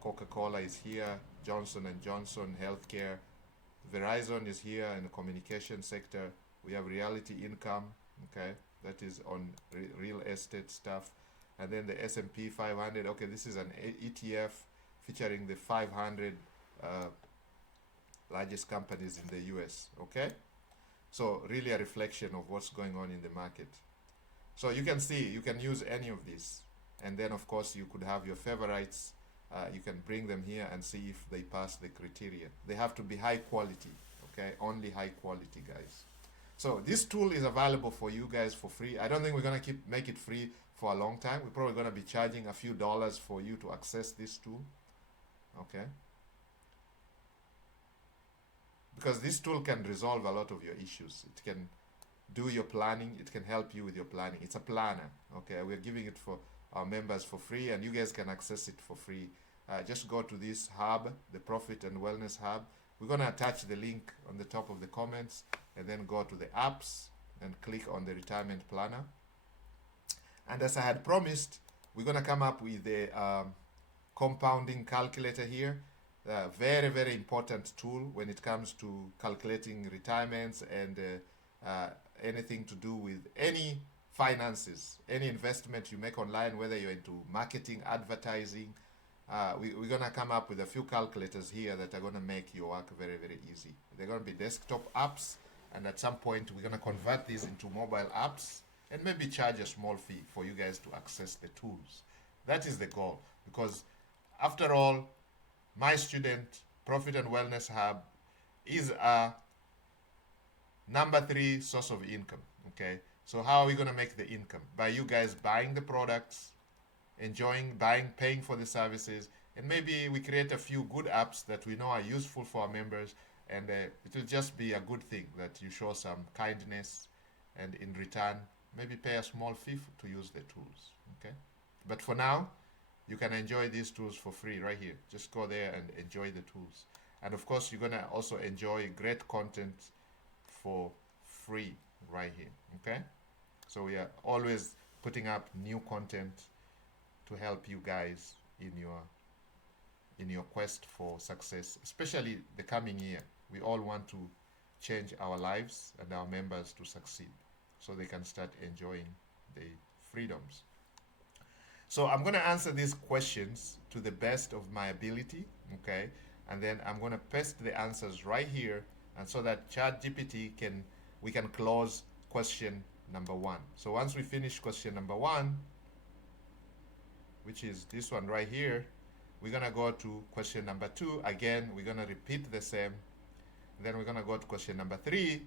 Coca-Cola is here, Johnson and Johnson healthcare, Verizon is here in the communication sector. We have Reality Income. Okay, that is on real estate stuff. And then the S&P 500, okay, this is an ETF featuring the 500 largest companies in the US, okay? So really a reflection of what's going on in the market. So you can see, you can use any of these. And then of course you could have your favorites. You can bring them here and see if they pass the criteria. They have to be high quality, okay? Only high quality, guys. So this tool is available for you guys for free. I don't think we're gonna make it free for a long time. We're probably gonna be charging a few dollars for you to access this tool, okay? Because this tool can resolve a lot of your issues. It can do your planning. It can help you with your planning. It's a planner, okay? We're giving it for our members for free, and you guys can access it for free. Just go to this hub, the Profit and Wellness Hub. We're gonna attach the link on the top of the comments, and then go to the apps, and click on the retirement planner. And as I had promised, we're going to come up with a compounding calculator here. A very, very important tool when it comes to calculating retirements and anything to do with any finances, any investment you make online, whether you're into marketing, advertising. We're going to come up with a few calculators here that are going to make your work very, very easy. They're going to be desktop apps, and at some point we're going to convert these into mobile apps and maybe charge a small fee for you guys to access the tools. That is the goal, because after all, my student Profit and Wellness Hub is a number 3 source of income. Okay, so how are we going to make the income? By you guys buying the products, enjoying, buying, paying for the services, and maybe we create a few good apps that we know are useful for our members, and it will just be a good thing that you show some kindness, and in return maybe pay a small fee to use the tools. Okay, but for now you can enjoy these tools for free right here. Just go there and enjoy the tools, and of course you're gonna also enjoy great content for free right here. Okay, so we are always putting up new content to help you guys in your quest for success, especially the coming year. We all want to change our lives and our members to succeed so they can start enjoying the freedoms. So I'm going to answer these questions to the best of my ability, okay? And then I'm going to paste the answers right here, and so that ChatGPT we can close question number 1. So once we finish question number 1, which is this one right here, we're going to go to question number 2. Again, we're going to repeat the same. Then we're going to go to question number 3,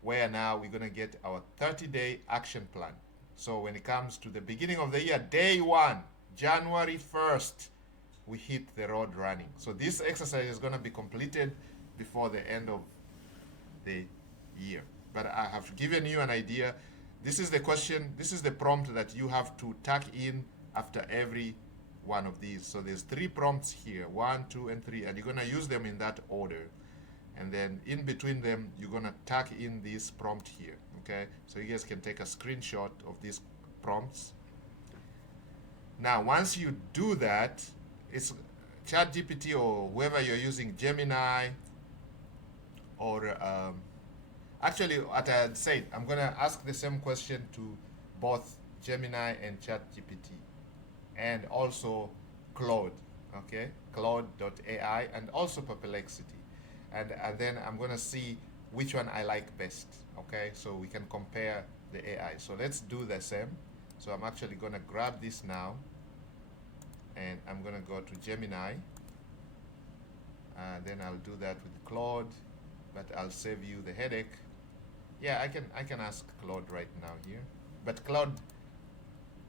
where now we're going to get our 30-day action plan. So when it comes to the beginning of the year, day 1, January 1st, we hit the road running. So this exercise is going to be completed before the end of the year. But I have given you an idea. This is the question, this is the prompt that you have to tuck in after every one of these. So there's 3 prompts here, 1, 2, and 3, and you're going to use them in that order. And then in between them, you're going to tuck in this prompt here. Okay, so you guys can take a screenshot of these prompts. Now, once you do that, it's ChatGPT or whoever you're using, Gemini, or actually, what I had said, I'm going to ask the same question to both Gemini and ChatGPT, and also Claude, okay, Claude.ai, and also Perplexity. And then I'm going to see which one I like best, okay? So we can compare the AI. So let's do the same. So I'm actually going to grab this now, and I'm going to go to Gemini. Then I'll do that with Claude, but I'll save you the headache. Yeah, I can ask Claude right now here. But Claude,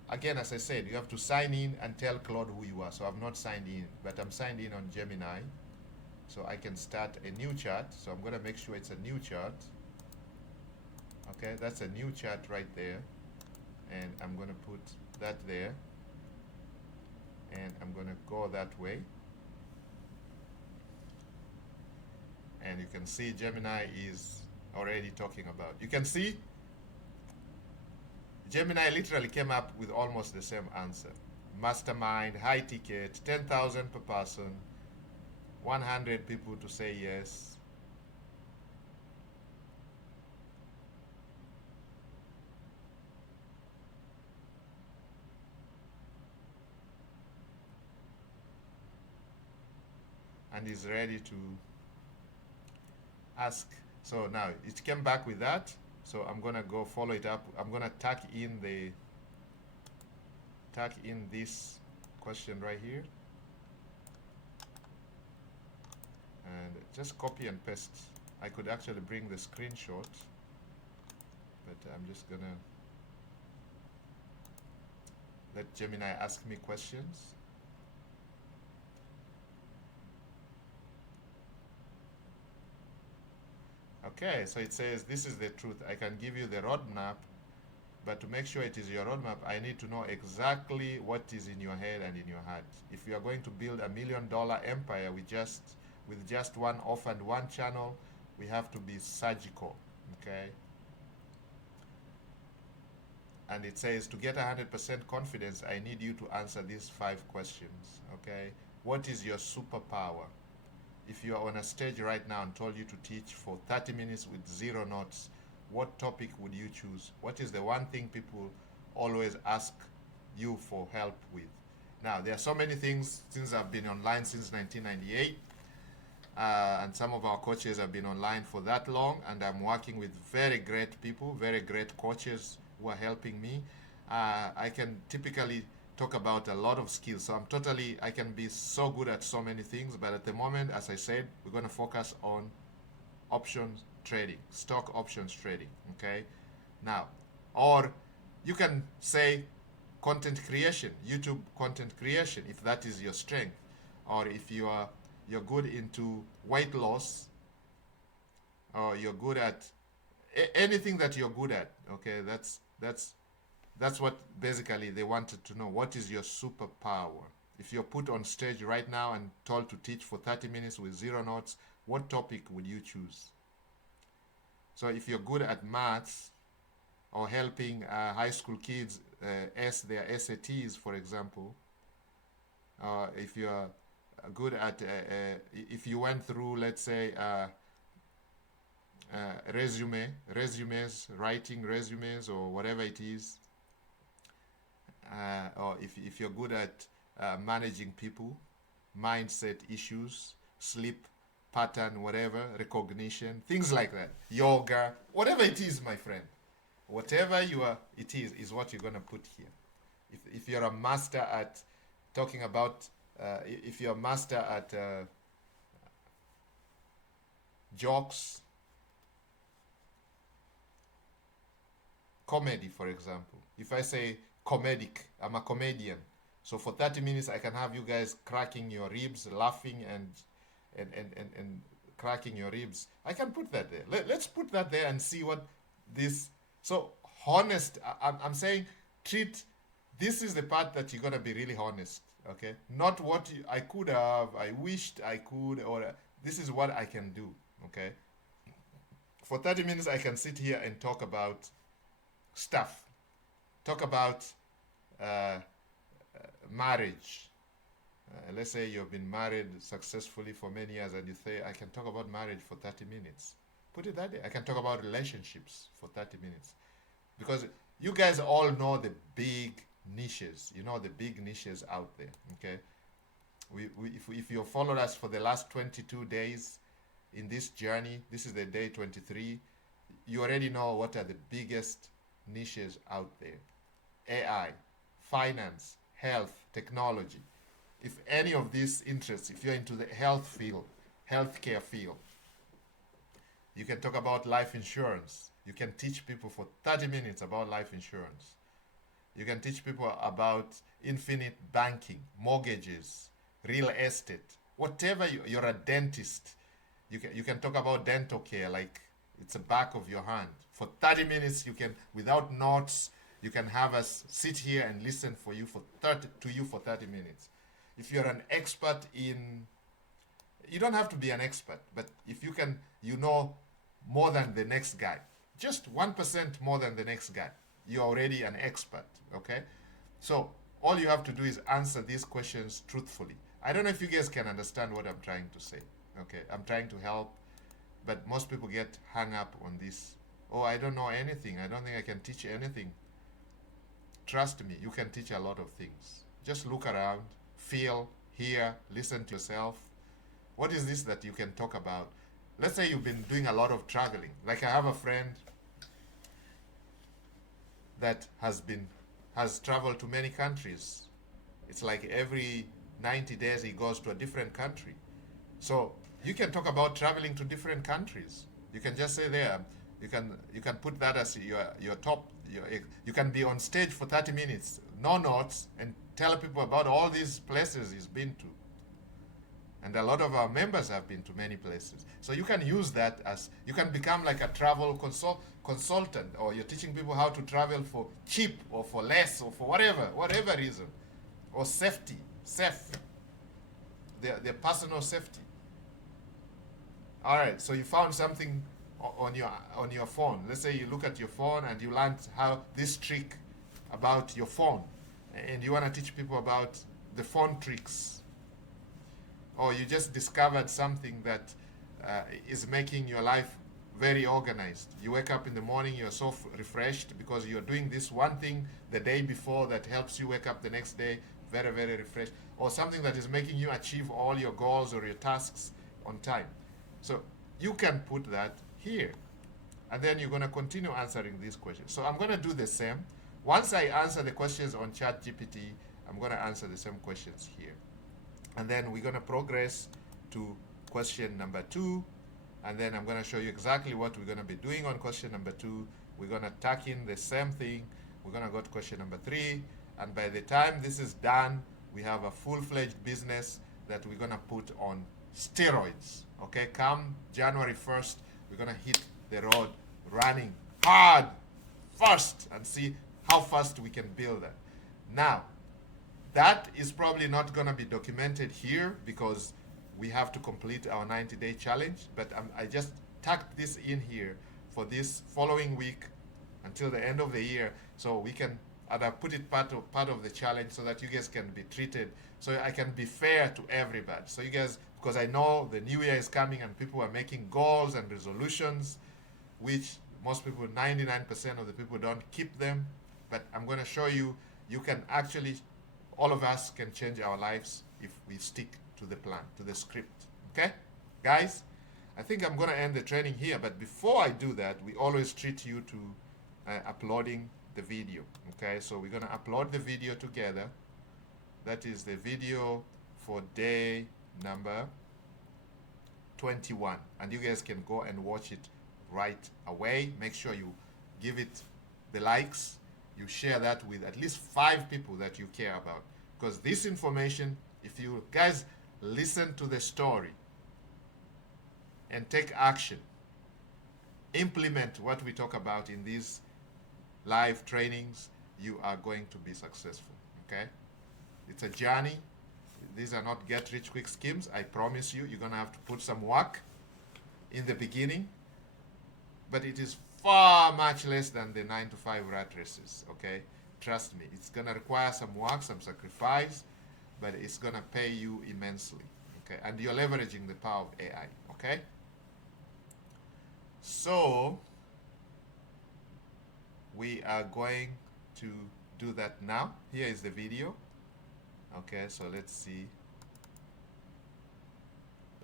again, as I said, you have to sign in and tell Claude who you are. So I've not signed in, but I'm signed in on Gemini. So I can start a new chart. So I'm going to make sure it's a new chart. Okay, that's a new chart right there. And I'm going to put that there. And I'm going to go that way. And you can see Gemini is already talking about. You can see Gemini literally came up with almost the same answer. Mastermind, high ticket, 10,000 per person, 100 people to say yes. And is ready to ask. So now it came back with that. So I'm gonna go follow it up. I'm gonna tuck in this question right here. And just copy and paste. I could actually bring the screenshot, but I'm just gonna let Gemini ask me questions. Okay, so it says, this is the truth. I can give you the roadmap, but to make sure it is your roadmap, I need to know exactly what is in your head and in your heart. If you are going to build $1 million empire with just one offer and one channel, we have to be surgical, okay? And it says, to get 100% confidence, I need you to answer these 5 questions, okay? What is your superpower? If you are on a stage right now and told you to teach for 30 minutes with 0 notes, what topic would you choose? What is the one thing people always ask you for help with? Now, there are so many things since I've been online since 1998, and some of our coaches have been online for that long, and I'm working with very great people, very great coaches who are helping me. I can typically talk about a lot of skills, so I can be so good at so many things, but at the moment, as I said, we're going to focus on options trading, stock options trading, okay? Now, or you can say content creation, YouTube content creation, if that is your strength, or if you're good into weight loss, or you're good at anything that you're good at, okay? That's what basically they wanted to know. What is your superpower? If you're put on stage right now and told to teach for 30 minutes with 0 notes, what topic would you choose? So if you're good at maths, or helping high school kids ace their SATs, for example, if you're good at, if you went through, let's say, resumes, writing resumes or whatever it is, or if you're good at managing people, mindset issues, sleep pattern, whatever, recognition, things like that, yoga, whatever it is, my friend, whatever it is what you're going to put here. If you're a master at talking about, if you're a master at jokes, comedy, for example. If I say comedic, I'm a comedian. So for 30 minutes, I can have you guys cracking your ribs, laughing and cracking your ribs. I can put that there. Let's put that there and see what this. So honest, I'm saying treat. This is the part that you're gonna be really honest. Okay, not what I could have, I wished I could, or this is what I can do. Okay, for 30 minutes, I can sit here and talk about stuff. Talk about marriage. Let's say you've been married successfully for many years and you say, I can talk about marriage for 30 minutes. Put it that way. I can talk about relationships for 30 minutes. Because you guys all know the big niches. You know the big niches out there, okay? If you followed us for the last 22 days in this journey, this is the day 23, you already know what are the biggest niches out there. AI, finance, health, technology. If any of these interests, if you're into the health field, healthcare field, you can talk about life insurance. You can teach people for 30 minutes about life insurance. You can teach people about infinite banking, mortgages, real estate, whatever. You're a dentist. You can talk about dental care like it's the back of your hand. For 30 minutes, you can, without notes, you can have us sit here and listen to you for 30 minutes. If you're an expert in, you don't have to be an expert, but if you can, you know more than the next guy, just 1% more than the next guy, you're already an expert, okay? So all you have to do is answer these questions truthfully. I don't know if you guys can understand what I'm trying to say, okay? I'm trying to help, but most people get hung up on this. Oh, I don't know anything. I don't think I can teach anything. Trust me, you can teach a lot of things. Just look around, feel, hear, listen to yourself. What is this that you can talk about? Let's say you've been doing a lot of traveling. Like I have a friend that has traveled to many countries. It's like every 90 days he goes to a different country. So you can talk about traveling to different countries. You can just say there, you can put that as your top. You can be on stage for 30 minutes, no notes, and tell people about all these places he's been to. And a lot of our members have been to many places. So you can use that as, you can become like a travel consultant, or you're teaching people how to travel for cheap or for less or for whatever reason. Or safety, their personal safety. All right, so you found something on your phone. Let's say you look at your phone and you learned how this trick about your phone, and you want to teach people about the phone tricks, or you just discovered something that is making your life very organized. You wake up in the morning, you're so refreshed because you're doing this one thing the day before that helps you wake up the next day very, very refreshed, or something that is making you achieve all your goals or your tasks on time. So you can put that here. And then you're going to continue answering these questions. So I'm going to do the same. Once I answer the questions on ChatGPT, I'm going to answer the same questions here. And then we're going to progress to question number 2. And then I'm going to show you exactly what we're going to be doing on question number 2. We're going to tack in the same thing. We're going to go to question number 3. And by the time this is done, we have a full-fledged business that we're going to put on steroids. Okay, come January 1st, we're going to hit the road running hard, fast, and see how fast we can build that. Now, that is probably not going to be documented here because we have to complete our 90-day challenge, but I just tucked this in here for this following week until the end of the year, so we can, and I put it part of the challenge so that you guys can be treated, so I can be fair to everybody. So you guys, because I know the new year is coming and people are making goals and resolutions, which most people, 99% of the people don't keep them, but I'm going to show you, you can actually, all of us can change our lives if we stick to the plan, to the script. Okay? Guys, I think I'm going to end the training here, but before I do that, we always treat you to uploading the video. Okay? So we're going to upload the video together. That is the video for day number 21. And you guys can go and watch it right away. Make sure you give it the likes. You share that with at least 5 people that you care about. Because this information, if you guys listen to the story and take action, implement what we talk about in these live trainings, you are going to be successful. Okay? It's a journey. These are not get-rich-quick schemes. I promise you, you're going to have to put some work in the beginning, but it is far much less than the 9-to-5 rat races. Okay? Trust me, it's going to require some work, some sacrifice, but it's going to pay you immensely. Okay? And you're leveraging the power of AI. Okay? So we are going to do that now. Here is the video. Okay, so let's see.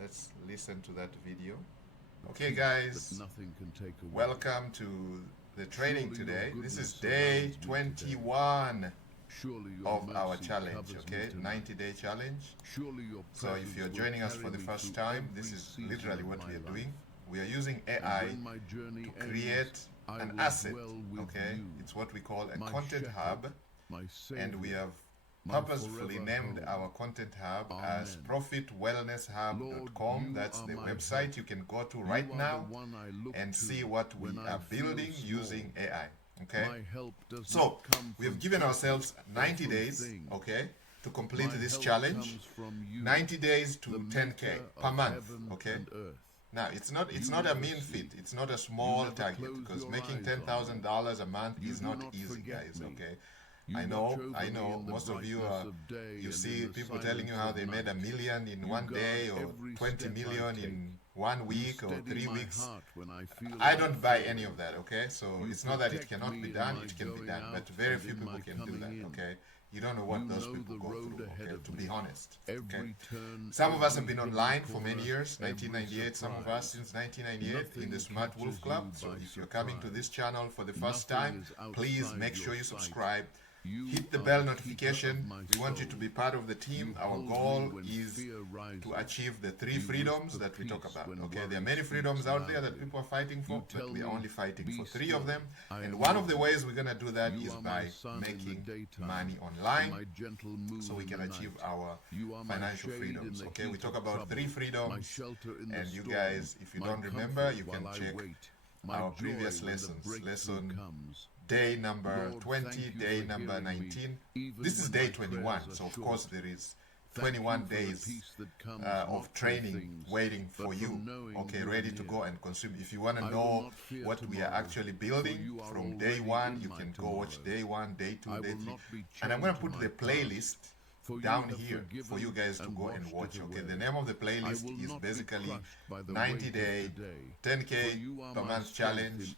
Let's listen to that video. Okay, guys, welcome to the training today. This is day 21 of our challenge, okay? 90-day challenge. So if you're joining us for the first time, this is literally what we are doing. We are using AI to create an asset, okay? It's what we call a content hub, and we have purposefully named our content hub as profitwellnesshub.com. That's the website you can go to right now and see what we are building using AI. Okay, so we have given ourselves 90 days, okay, to complete this challenge. 90 days to 10K per month. Okay, now it's not a mean feat, it's not a small target, because making $10,000 a month is not easy, guys. Okay, I know, most of you are, you see people telling you how they made $1 million in one day, or 20 million in 1 week, or 3 weeks. I don't buy any of that, okay? So it's not that it cannot be done, it can be done, but very few people can do that, okay? You don't know what those people go through, okay, to be honest, okay? Some of us have been online for many years, 1998, some of us since 1998 in the Smart Wolf Club. So if you're coming to this channel for the first time, please make sure you subscribe. Hit the bell notification. We want you to be part of the team. Our goal is to achieve the 3 freedoms that we talk about. Okay, there are many freedoms out there that people are fighting for, but we are only fighting for 3 of them. And one of the ways we're going to do that is by making money online, so we can achieve our financial freedoms. Okay, we talk about 3 freedoms, and you guys, if you don't remember, you can check our previous lessons. Lesson day number 20, day number 19. This is day 21, so of course there is 21 days of training waiting for you, okay, ready to go and consume. If you want to know what we are actually building from day one, you can go watch day one, day two, day three. And I'm going to put the playlist down here for you guys to go and watch. Okay, the name of the playlist is basically 90-day 10K per month challenge.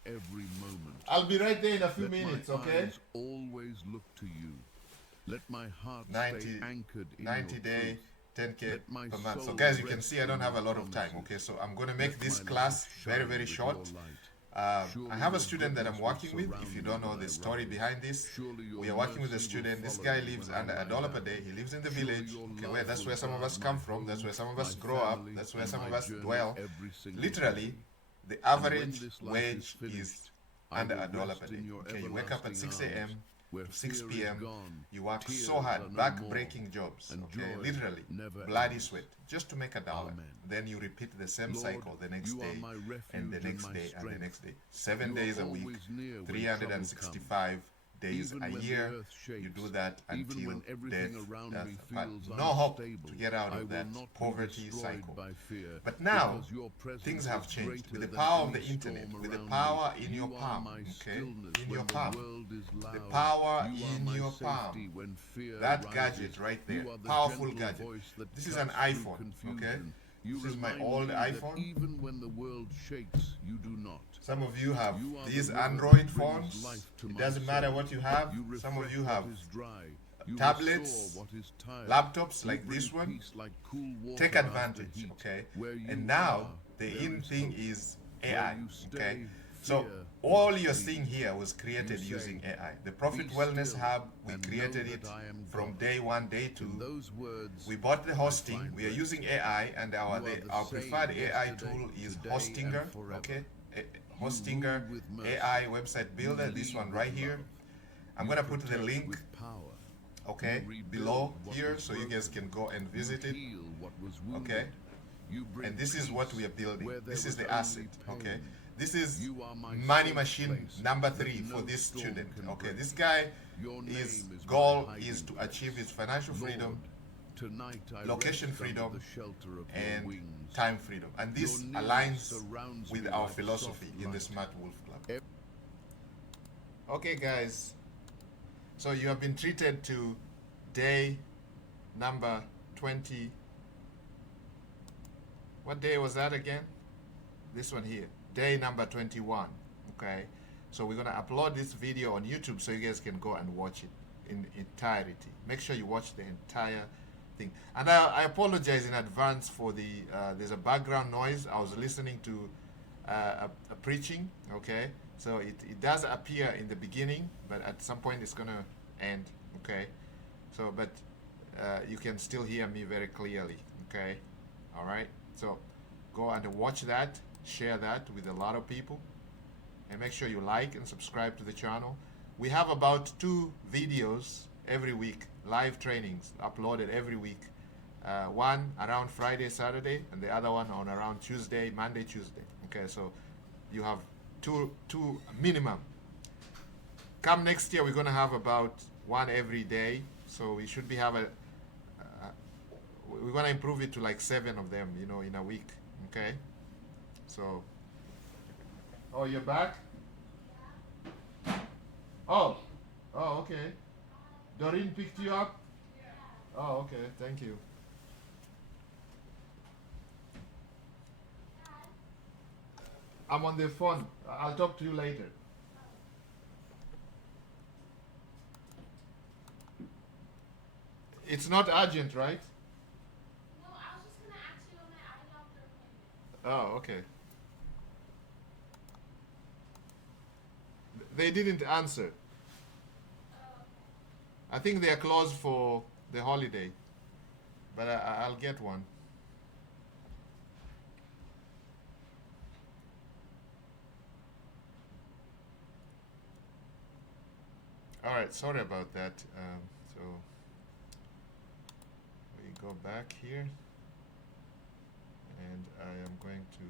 I'll be right there in a few minutes. Okay, always look to you. Let my heart 90-day 10K per month. So guys, you can see I don't have a lot of time. Okay, so I'm going to make this class very, very short. I have a student that I'm working with. If you don't know the story behind this, we are working with a student. This guy lives under $1 per day. He lives in the village. Okay, that's where some of us come from. That's where some of us grow up. That's where some of us dwell. Literally, the average wage is under $1 per day. Okay, you wake up at 6 a.m. to 6 p.m. You work so hard, back-breaking jobs, okay, literally, bloody sweat, just to make $1. Then you repeat the same cycle the next day, and the next day, and the next day. 7 days a week, 365 days a year. You do that until death does part. No hope to get out of that poverty cycle. But now, things have changed. With the power of the internet, with the power in your palm, okay? In your palm. The power in your palm. That gadget right there, powerful gadget. This is an iPhone, okay? This is my old iPhone. Even when the world shakes, you do not. Some of you have these Android phones. It doesn't matter what you have. Some of you have tablets, laptops like this one. Take advantage, okay? And now the in thing is AI, okay? So all you're seeing here was created using AI. The Profit Wellness Hub, we created it from day one, day two. We bought the hosting. We are using AI, and our preferred AI tool is Hostinger, okay? Hostinger, AI website builder, this one right here. I'm gonna put the link, okay, below here, so you guys can go and visit it, okay? And this is what we are building. This is the asset, okay? This is money machine number 3 for this student, okay? This guy, his goal is to achieve his financial freedom, location freedom, and time freedom. And this aligns with our philosophy in the Smart Wolf Club. Okay, guys. So you have been treated to day number 20. What day was that again? This one here. Day number 21. Okay. So we're going to upload this video on YouTube so you guys can go and watch it in entirety. Make sure you watch the entire thing. And I apologize in advance for the there's a background noise. I was listening to a preaching, okay? So it does appear in the beginning, but at some point it's going to end, okay? So, but you can still hear me very clearly, okay? All right? So go and watch that, share that with a lot of people, and make sure you like and subscribe to the channel. We have about 2 videos every week, live trainings uploaded every week. One around Friday, Saturday, and the other one on around Tuesday, Monday, Tuesday. Okay, so you have two minimum. Come next year, we're gonna have about 1 every day. So we should be we're gonna improve it to like 7 of them, you know, in a week. Okay. So. Oh, you're back? Oh. Oh, okay. Doreen picked you up? Oh, okay. Thank you. I'm on the phone. I'll talk to you later. It's not urgent, right? No, I was just gonna ask you on my eye doctor appointment. Oh, okay. They didn't answer. I think they are closed for the holiday, but I'll get one. All right, sorry about that. So we go back here, and I am going to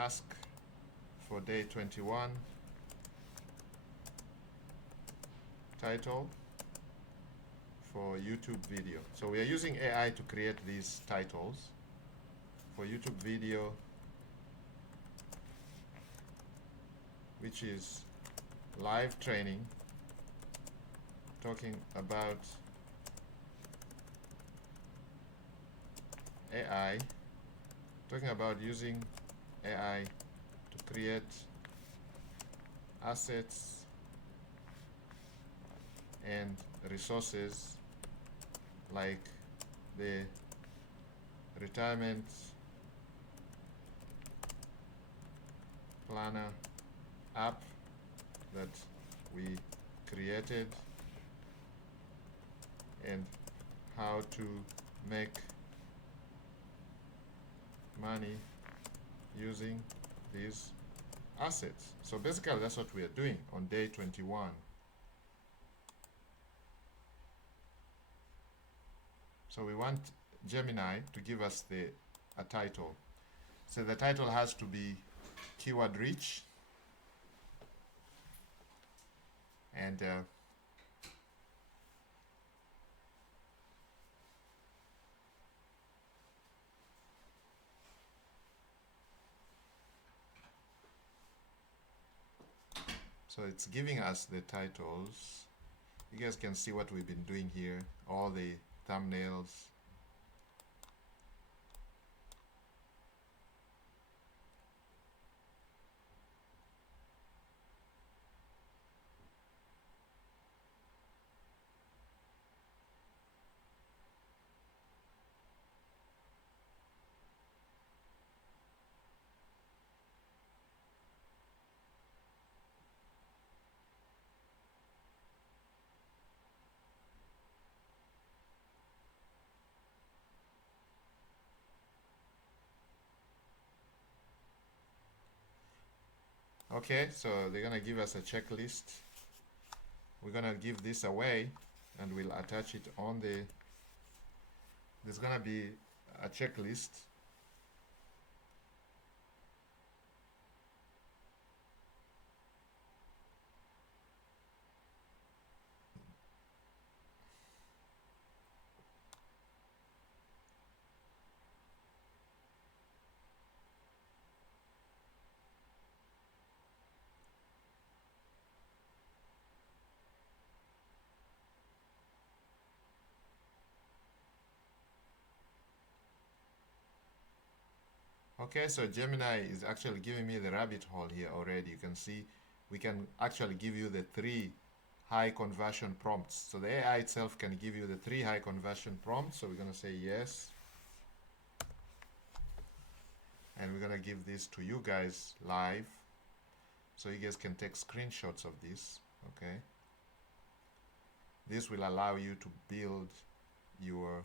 ask for day 21. Title, for YouTube video. So we are using AI to create these titles. For YouTube video, which is live training, talking about AI, talking about using AI to create assets and resources like the retirement planner app that we created, and how to make money using these assets. So basically that's what we are doing on day 21. So we want Gemini to give us a title. So the title has to be keyword rich, and so it's giving us the titles. You guys can see what we've been doing here, all the thumbnails. Okay, so they're gonna give us a checklist. We're gonna give this away and we'll attach it on there's gonna be a checklist. Okay, so Gemini is actually giving me the rabbit hole here already. You can see we can actually give you the 3 high conversion prompts. So the AI itself can give you the 3 high conversion prompts. So we're going to say yes. And we're going to give this to you guys live. So you guys can take screenshots of this. Okay. This will allow you to build your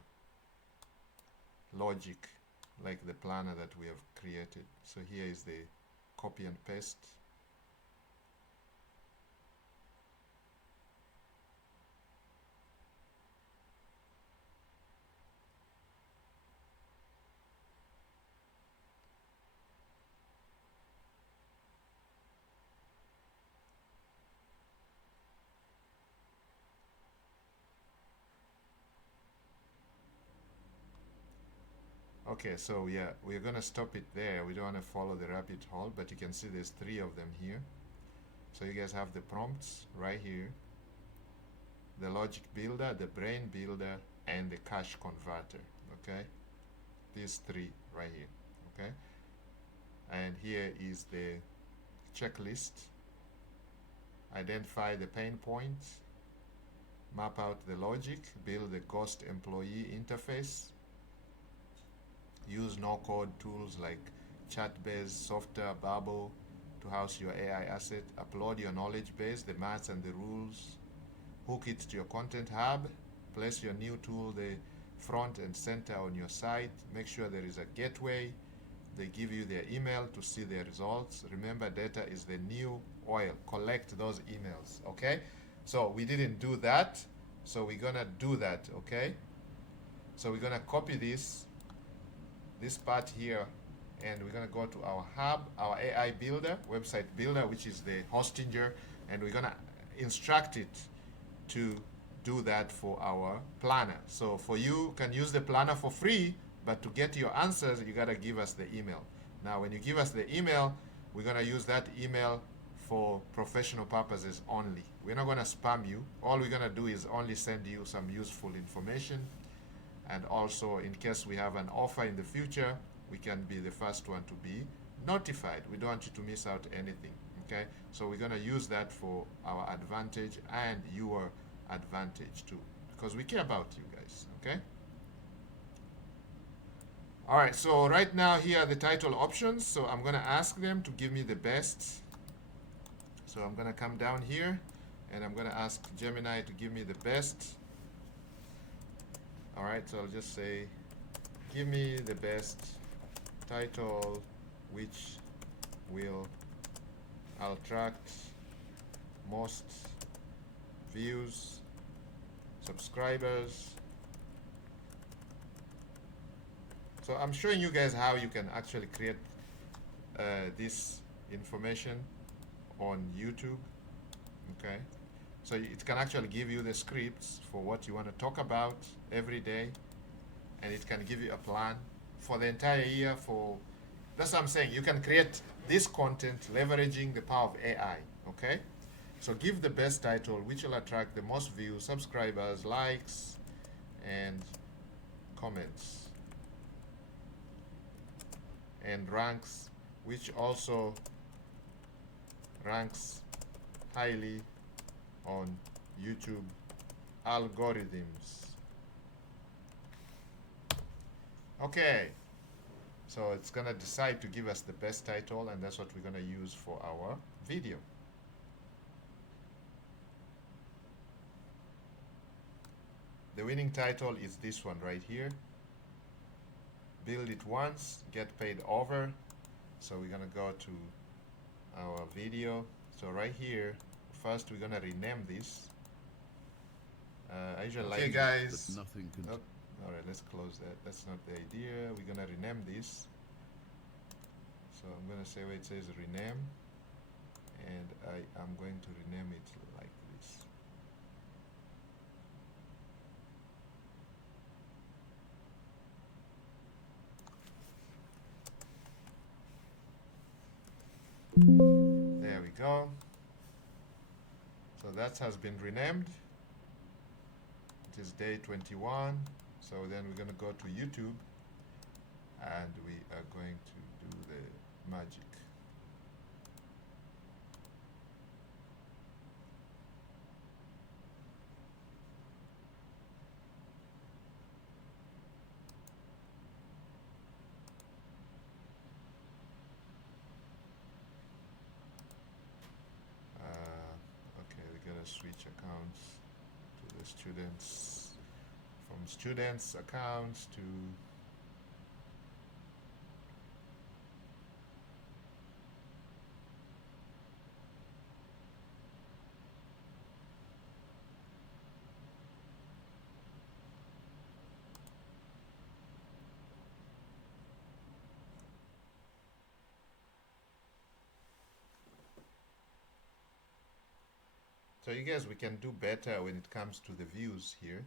logic like the planner that we have created. So here is the copy and paste. Okay, so yeah, we're gonna stop it there. We don't want to follow the rabbit hole, but you can see there's 3 of them here. So you guys have the prompts right here, the logic builder, the brain builder, and the cache converter. Okay, these 3 right here. Okay, and here is the checklist. Identify the pain points, map out the logic, build the ghost employee interface, use no-code tools like chat-based software, Bubble, to house your AI asset, upload your knowledge base, the maths and the rules, hook it to your content hub, place your new tool the front and center on your site, make sure there is a gateway, they give you their email to see their results. Remember, data is the new oil. Collect those emails, okay? So we didn't do that, so we're gonna do that, okay? So we're gonna copy this part here, and we're gonna go to our hub, our AI builder, website builder, which is the hostinger, and we're gonna instruct it to do that for our planner. So for you can use the planner for free, but to get your answers, you gotta give us the email. Now, when you give us the email, we're gonna use that email for professional purposes only. We're not gonna spam you. All we're gonna do is only send you some useful information, and also in case we have an offer in the future, we can be the first one to be notified. We don't want you to miss out anything. Okay, so we're gonna use that for our advantage and your advantage too, because we care about you guys. Okay. All right, so right now here are the title options. So I'm gonna ask them to give me the best. So I'm gonna come down here and I'm gonna ask Gemini to give me the best. All right, so I'll just say, give me the best title which will attract most views, subscribers. So I'm showing you guys how you can actually create this information on YouTube. Okay, so it can actually give you the scripts for what you want to talk about every day, and it can give you a plan for the entire year. For that's what I'm saying, you can create this content leveraging the power of AI. Okay, so give the best title which will attract the most views, subscribers, likes, and comments, and ranks, which also ranks highly on YouTube algorithms. Okay, so it's gonna decide to give us the best title, and that's what we're gonna use for our video. The winning title is this one right here. Build it once, get paid over. So we're gonna go to our video. So right here, first we're gonna rename this. I usually Okay, like guys. Nothing can. Oh, all right, let's close that. That's not the idea. We're gonna rename this. So I'm gonna say where it says rename, and I am going to rename it like this. There we go. So that has been renamed. It is day 21. So then we're going to go to YouTube and we are going to do the magic. Okay, we're going to switch accounts to the students, from students accounts to so you guys, we can do better when it comes to the views here.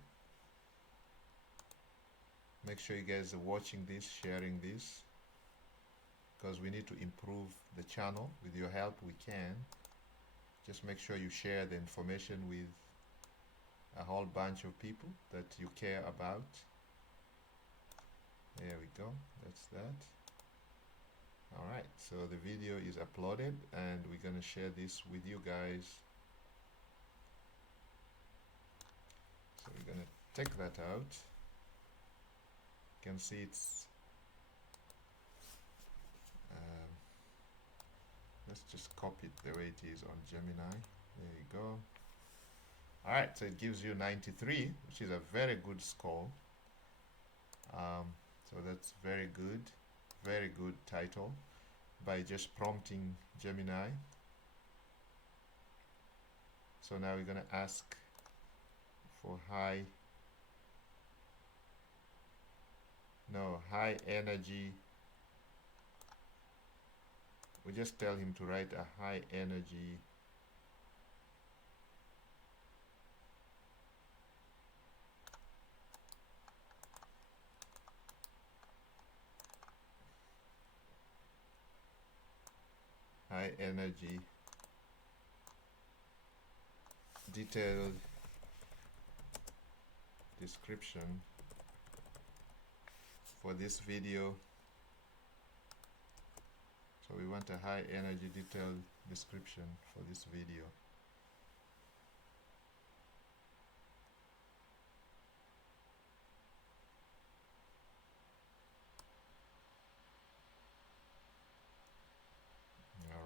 Make sure you guys are watching this, sharing this, because we need to improve the channel. With your help, we can. Just make sure you share the information with a whole bunch of people that you care about. There we go. That's that. All right. So the video is uploaded, and we're gonna share this with you guys. So we're gonna take that out. You can see it's let's just copy it the way it is on Gemini. There you go. All right, so it gives you 93, which is a very good score. So that's very good title by just prompting Gemini. So now we're gonna ask for high energy. We just tell him to write a high energy high energy detailed description for this video. So we want a high energy detailed description for this video.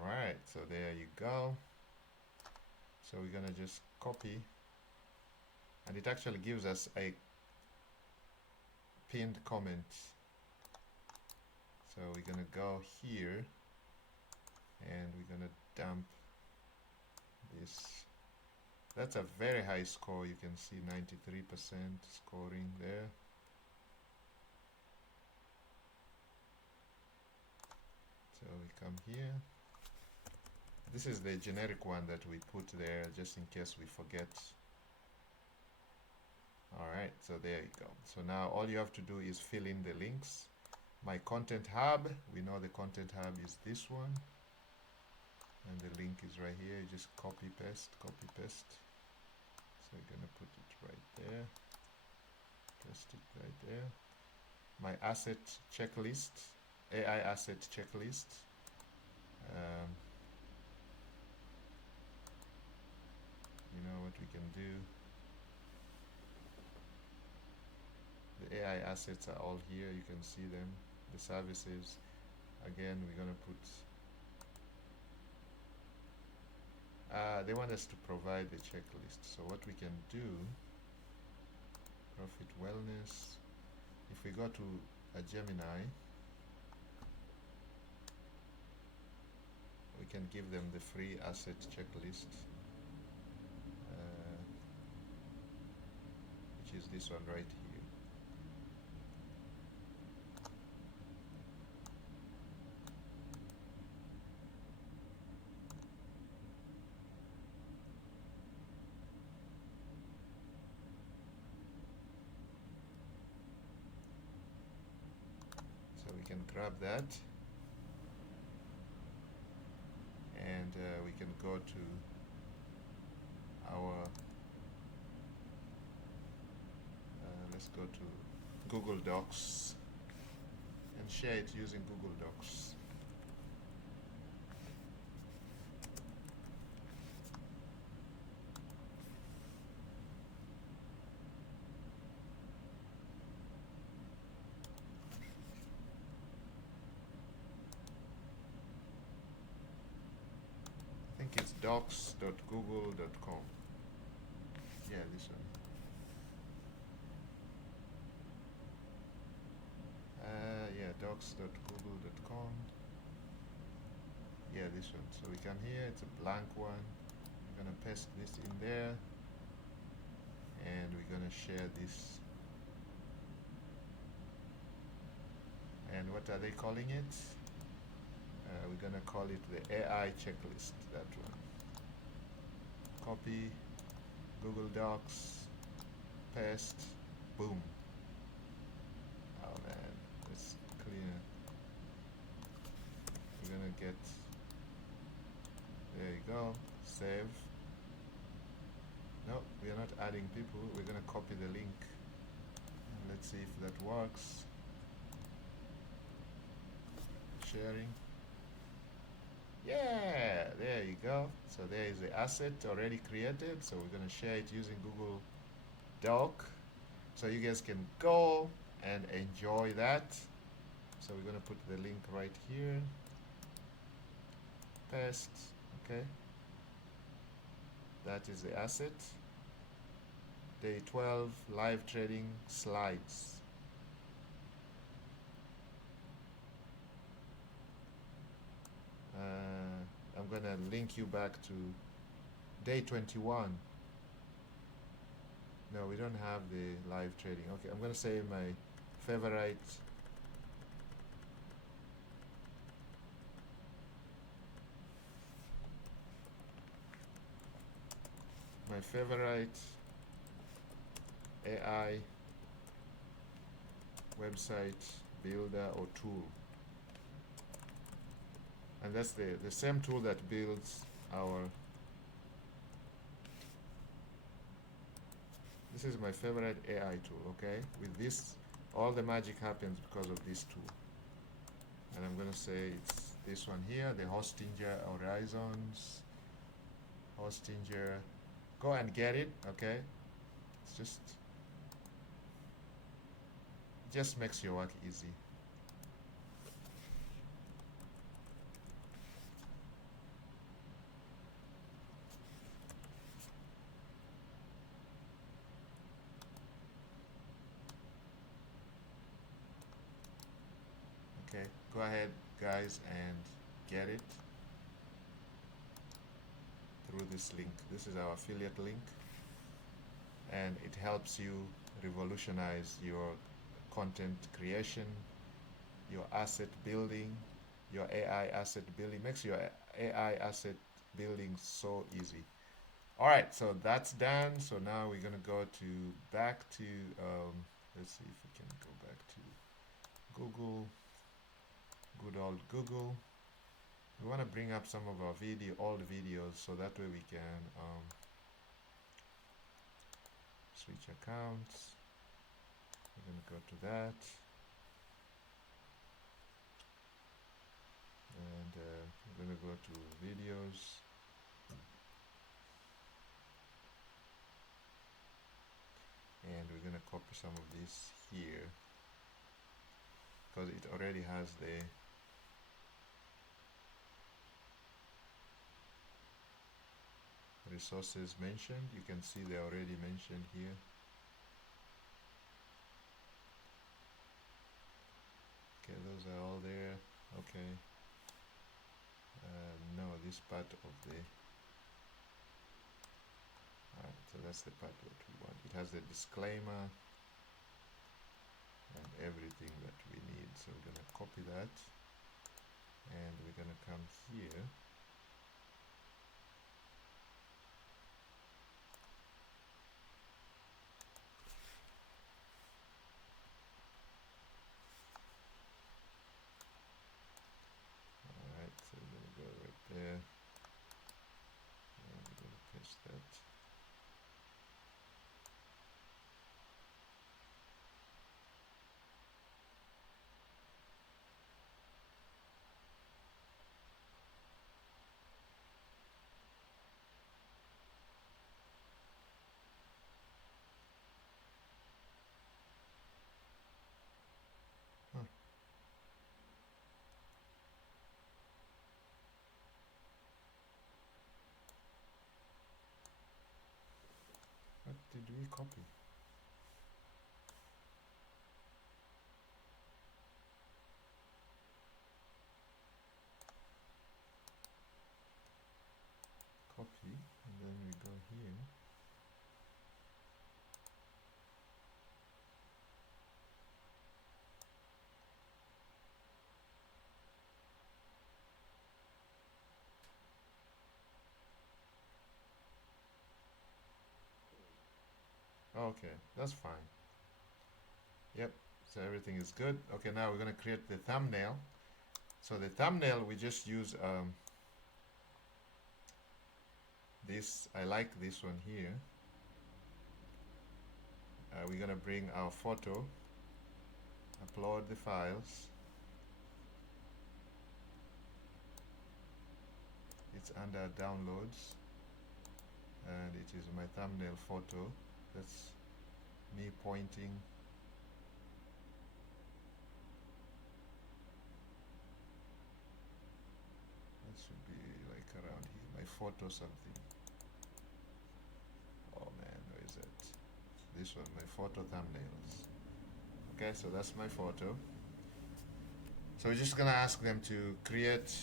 Alright, so there you go. So we're gonna just copy, and it actually gives us a pinned comment. So we're gonna go here and we're gonna dump this. That's a very high score. You can see 93% scoring there. So we come here. This is the generic one that we put there just in case we forget. Alright, so there you go. So now all you have to do is fill in the links. My content hub, we know the content hub is this one. And the link is right here. You just copy paste, copy paste. So you're gonna put it right there. Paste it right there. My asset checklist, AI asset checklist. You know what we can do. The AI assets are all here. You can see them. The services. Again, we're gonna put. They want us to provide the checklist. So what we can do. Profit wellness. If we go to a Gemini, we can give them the free asset checklist, which is this one right here. So we can grab that. And we can go to our, let's go to Google Docs and share it using Google Docs. I think it's docs.google.com. Yeah, this one. Yeah, docs.google.com. Yeah, this one. So we come here, it's a blank one. We're gonna paste this in there, and we're gonna share this. And what are they calling it? We're gonna call it the AI checklist, that one. Copy, Google Docs, paste, boom. Oh man, let's clear. We're gonna get, there you go, save. No, we are not adding people, we're gonna copy the link. Let's see if that works. Sharing. Yeah, there you go. So there is the asset already created. So we're going to share it using Google Doc. So you guys can go and enjoy that. So we're going to put the link right here. Paste. Okay. That is the asset. Day 12 live trading slides. I'm gonna link you back to day 21. No, we don't have the live trading. Okay, I'm gonna say my favorite AI website builder or tool. And that's the same tool that builds our. This is my favorite AI tool, okay? With this, all the magic happens because of this tool. And I'm gonna say it's this one here, the Hostinger Horizons. Hostinger, go and get it, okay? It's just makes your work easy. Okay, go ahead, guys, and get it through this link. This is our affiliate link, and it helps you revolutionize your content creation, your asset building, your AI asset building. Makes your AI asset building so easy. All right, so that's done. So now we're gonna go back to let's see if we can go back to Google, good old Google. We want to bring up some of our old videos, so that way we can switch accounts. We're gonna go to that, and we're gonna go to videos. And we're gonna copy some of this here because it already has the resources mentioned. You can see they're already mentioned here. Okay, those are all there. Okay. No, this part of the. Alright, so that's the part that we want. It has the disclaimer and everything that we need. So we're gonna copy that, and we're gonna come here. Alright, so we're gonna go right there, and we're gonna paste that. Huh. What did we copy? Copy, and then we go here. Okay, that's fine. Yep, so everything is good. Okay, now we're gonna create the thumbnail. So the thumbnail, we just use this. I like this one here. We're gonna bring our photo, upload the files. It's under downloads, and it is my thumbnail photo. That's me pointing. That should be like around here, my photo something. Oh man, where is it? This one, my photo thumbnails. Okay, so that's my photo. So we're just gonna ask them to create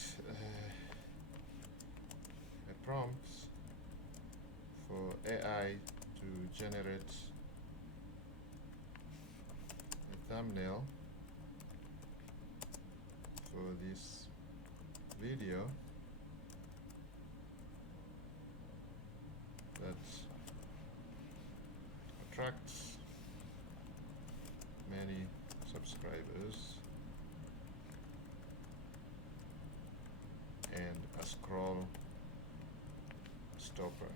a prompt for AI to generate a thumbnail for this video that attracts many subscribers a scroll stopper.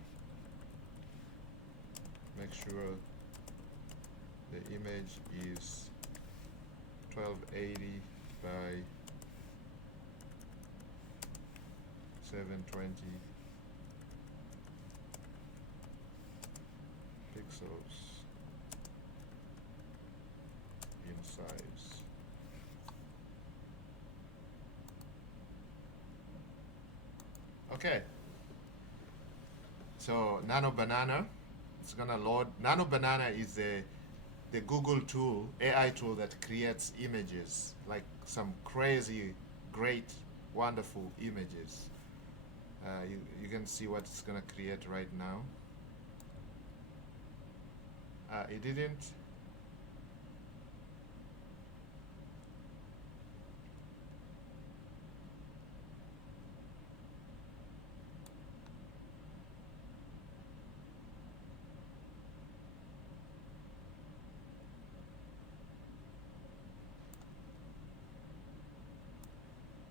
Make sure the image is 1280 by 720 pixels in size. Okay, so Nano Banana, it's gonna load. Nano Banana is the Google tool, AI tool that creates images, like some crazy, great, wonderful images. You can see what it's gonna create right now. It didn't.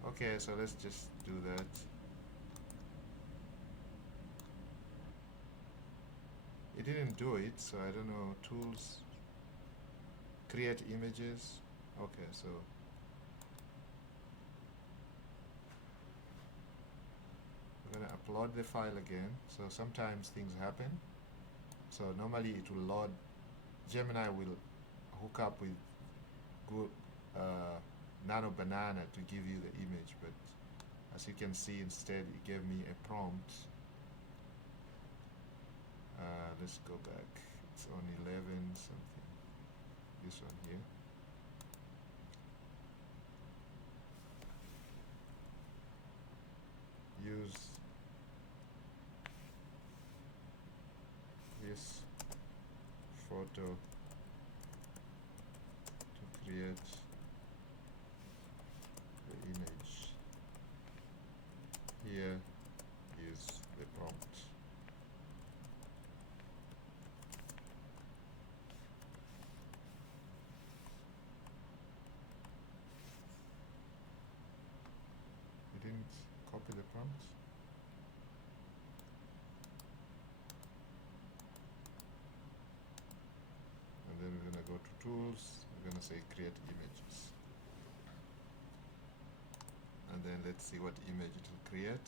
Okay, so let's just do that. It didn't do it, so I don't know. Tools, create images. Okay, so we're gonna upload the file again. So sometimes things happen. So normally it will load. Gemini will hook up with good Nano Banana to give you the image, but as you can see, instead it gave me a prompt. Let's go back. It's on 11 something. This one here. Use this photo to create the image. Here is the prompt. You didn't copy the prompt? And then we're gonna go to tools, we're gonna say create images. And then let's see what image it will create.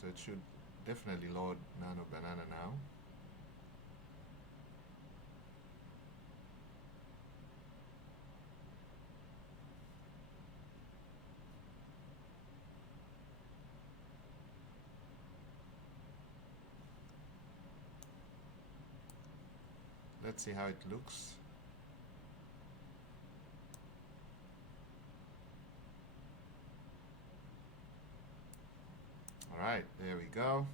So it should definitely load Nano Banana now. Let's see how it looks. All right, there we go.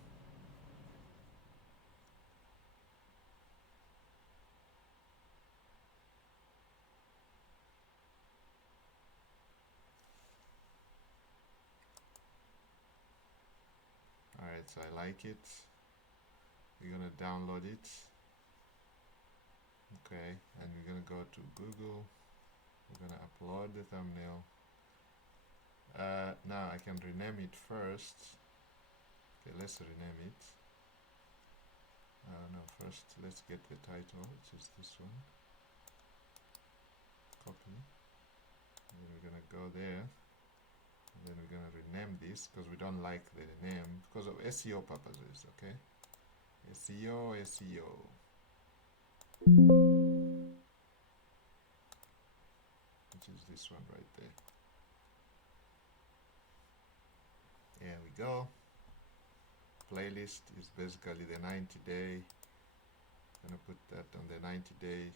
All right, so I like it. We're gonna download it. Okay, and we're gonna go to Google. We're gonna upload the thumbnail. Now I can rename it first. Okay, let's rename it. No, first let's get the title, which is this one. Copy. And then we're gonna go there. And then we're gonna rename this because we don't like the name because of SEO purposes. Okay. SEO, SEO. Which is this one right there. There we go. Playlist is basically the 90-day. Gonna put that on the 90-day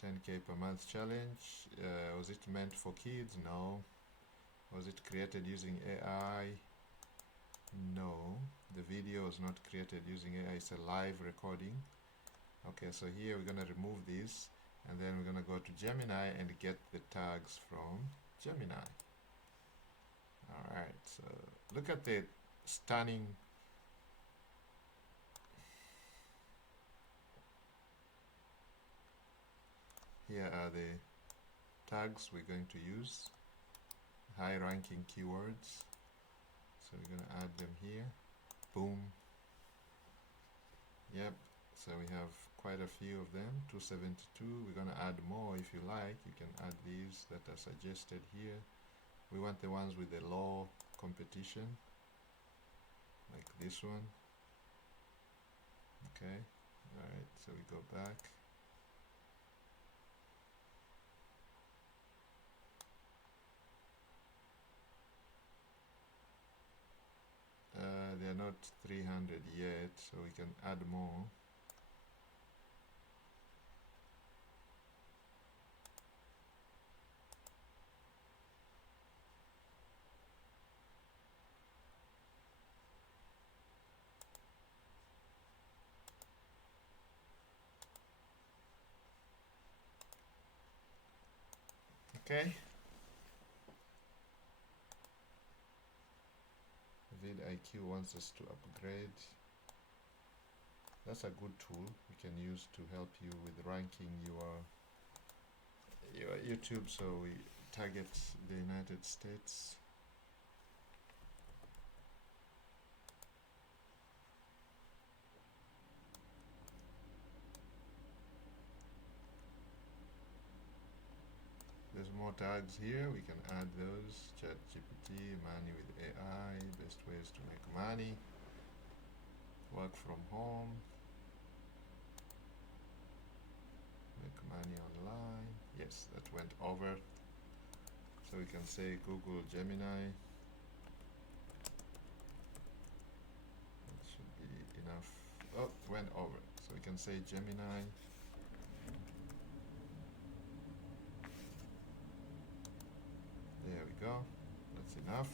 10K per month challenge. Was it meant for kids? No. Was it created using AI? No. The video was not created using AI. It's a live recording. Okay, so here we're gonna remove this, and then we're gonna go to Gemini and get the tags from Gemini. All right, so look at the stunning here are the tags we're going to use, high ranking keywords. them here. Boom. Yep, so we have quite a few of them, 272. We're gonna add more if you like. You can add these that are suggested here. We want the ones with the low competition, like this one. Okay, alright, so we go back. They're not 300 yet, so we can add more. Okay. vidIQ wants us to upgrade. That's a good tool we can use to help you with ranking your YouTube. So we target the United States. There's more tags here. We can add those. ChatGPT, money with AI, best ways to make money, work from home, make money online. Yes, that went over. So we can say Google Gemini. That should be enough. Oh, went over. So we can say Gemini. There we go. That's enough.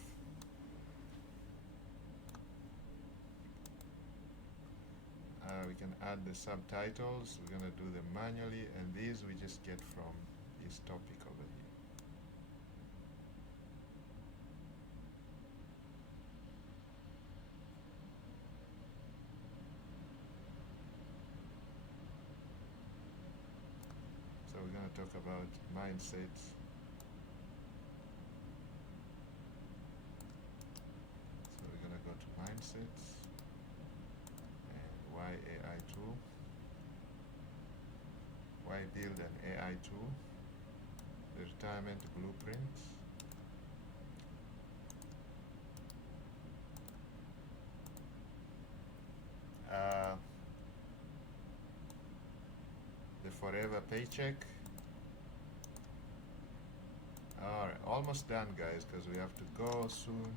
We can add the subtitles. We're gonna do them manually, and these we just get from this topic over here. So we're gonna talk about mindset. So we're gonna go to mindsets. Why AI tool? Why build an AI tool? The retirement blueprint. The forever paycheck. Alright, almost done guys, because we have to go soon.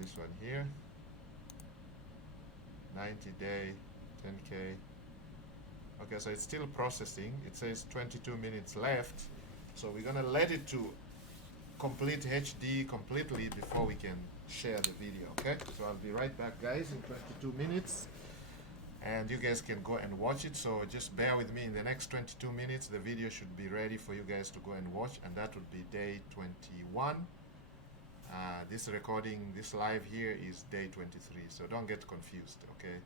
This one here, 90-day, 10K. Okay, so it's still processing. It says 22 minutes left. So we're gonna let it to complete HD completely before we can share the video, okay? So I'll be right back guys in 22 minutes. And you guys can go and watch it. So just bear with me. In the next 22 minutes, the video should be ready for you guys to go and watch. And that would be day 21. This recording, this live here is day 23, so don't get confused, okay?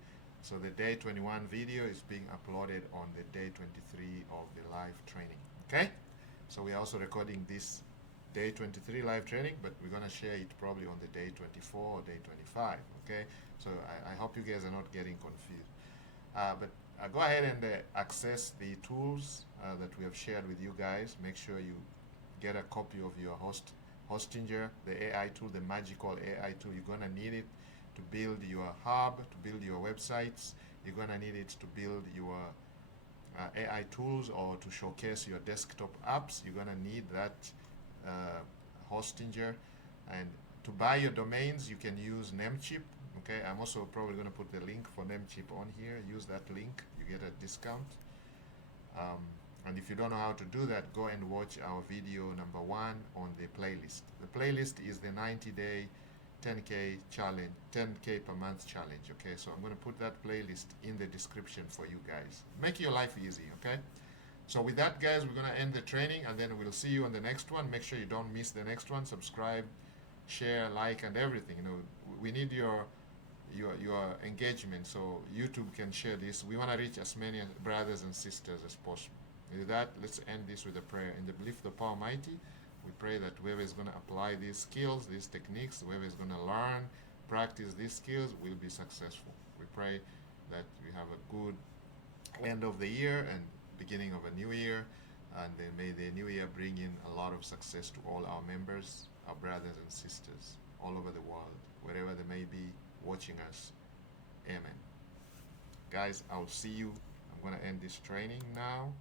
So the day 21 video is being uploaded on the day 23 of the live training, okay? So we're also recording this day 23 live training, but we're gonna share it probably on the day 24 or day 25, okay? So I hope you guys are not getting confused. But go ahead and access the tools that we have shared with you guys. Make sure you get a copy of your Hostinger, the AI tool, the magical AI tool. You're gonna need it to build your hub, to build your websites. You're gonna need it to build your AI tools or to showcase your desktop apps. You're gonna need that Hostinger. And to buy your domains, you can use Namecheap. Okay, I'm also probably gonna put the link for Namecheap on here. Use that link, you get a discount. And if you don't know how to do that, go and watch our video number 1 on the playlist. The playlist is the 90-day 10K challenge, 10K per month challenge. Okay, so I'm going to put that playlist in the description for you guys. Make your life easy. Okay. So with that, guys, we're going to end the training, and then we'll see you on the next one. Make sure you don't miss the next one. Subscribe, share, like, and everything. You know, we need your engagement so YouTube can share this. We want to reach as many brothers and sisters as possible. With that, let's end this with a prayer. In the belief of the power Almighty, we pray that whoever is going to apply these skills, these techniques, whoever is going to learn, practice these skills, will be successful. We pray that we have a good end of the year and beginning of a new year, and then may the new year bring in a lot of success to all our members, our brothers and sisters all over the world, wherever they may be watching us. Amen. Guys, I'll see you. I'm going to end this training now.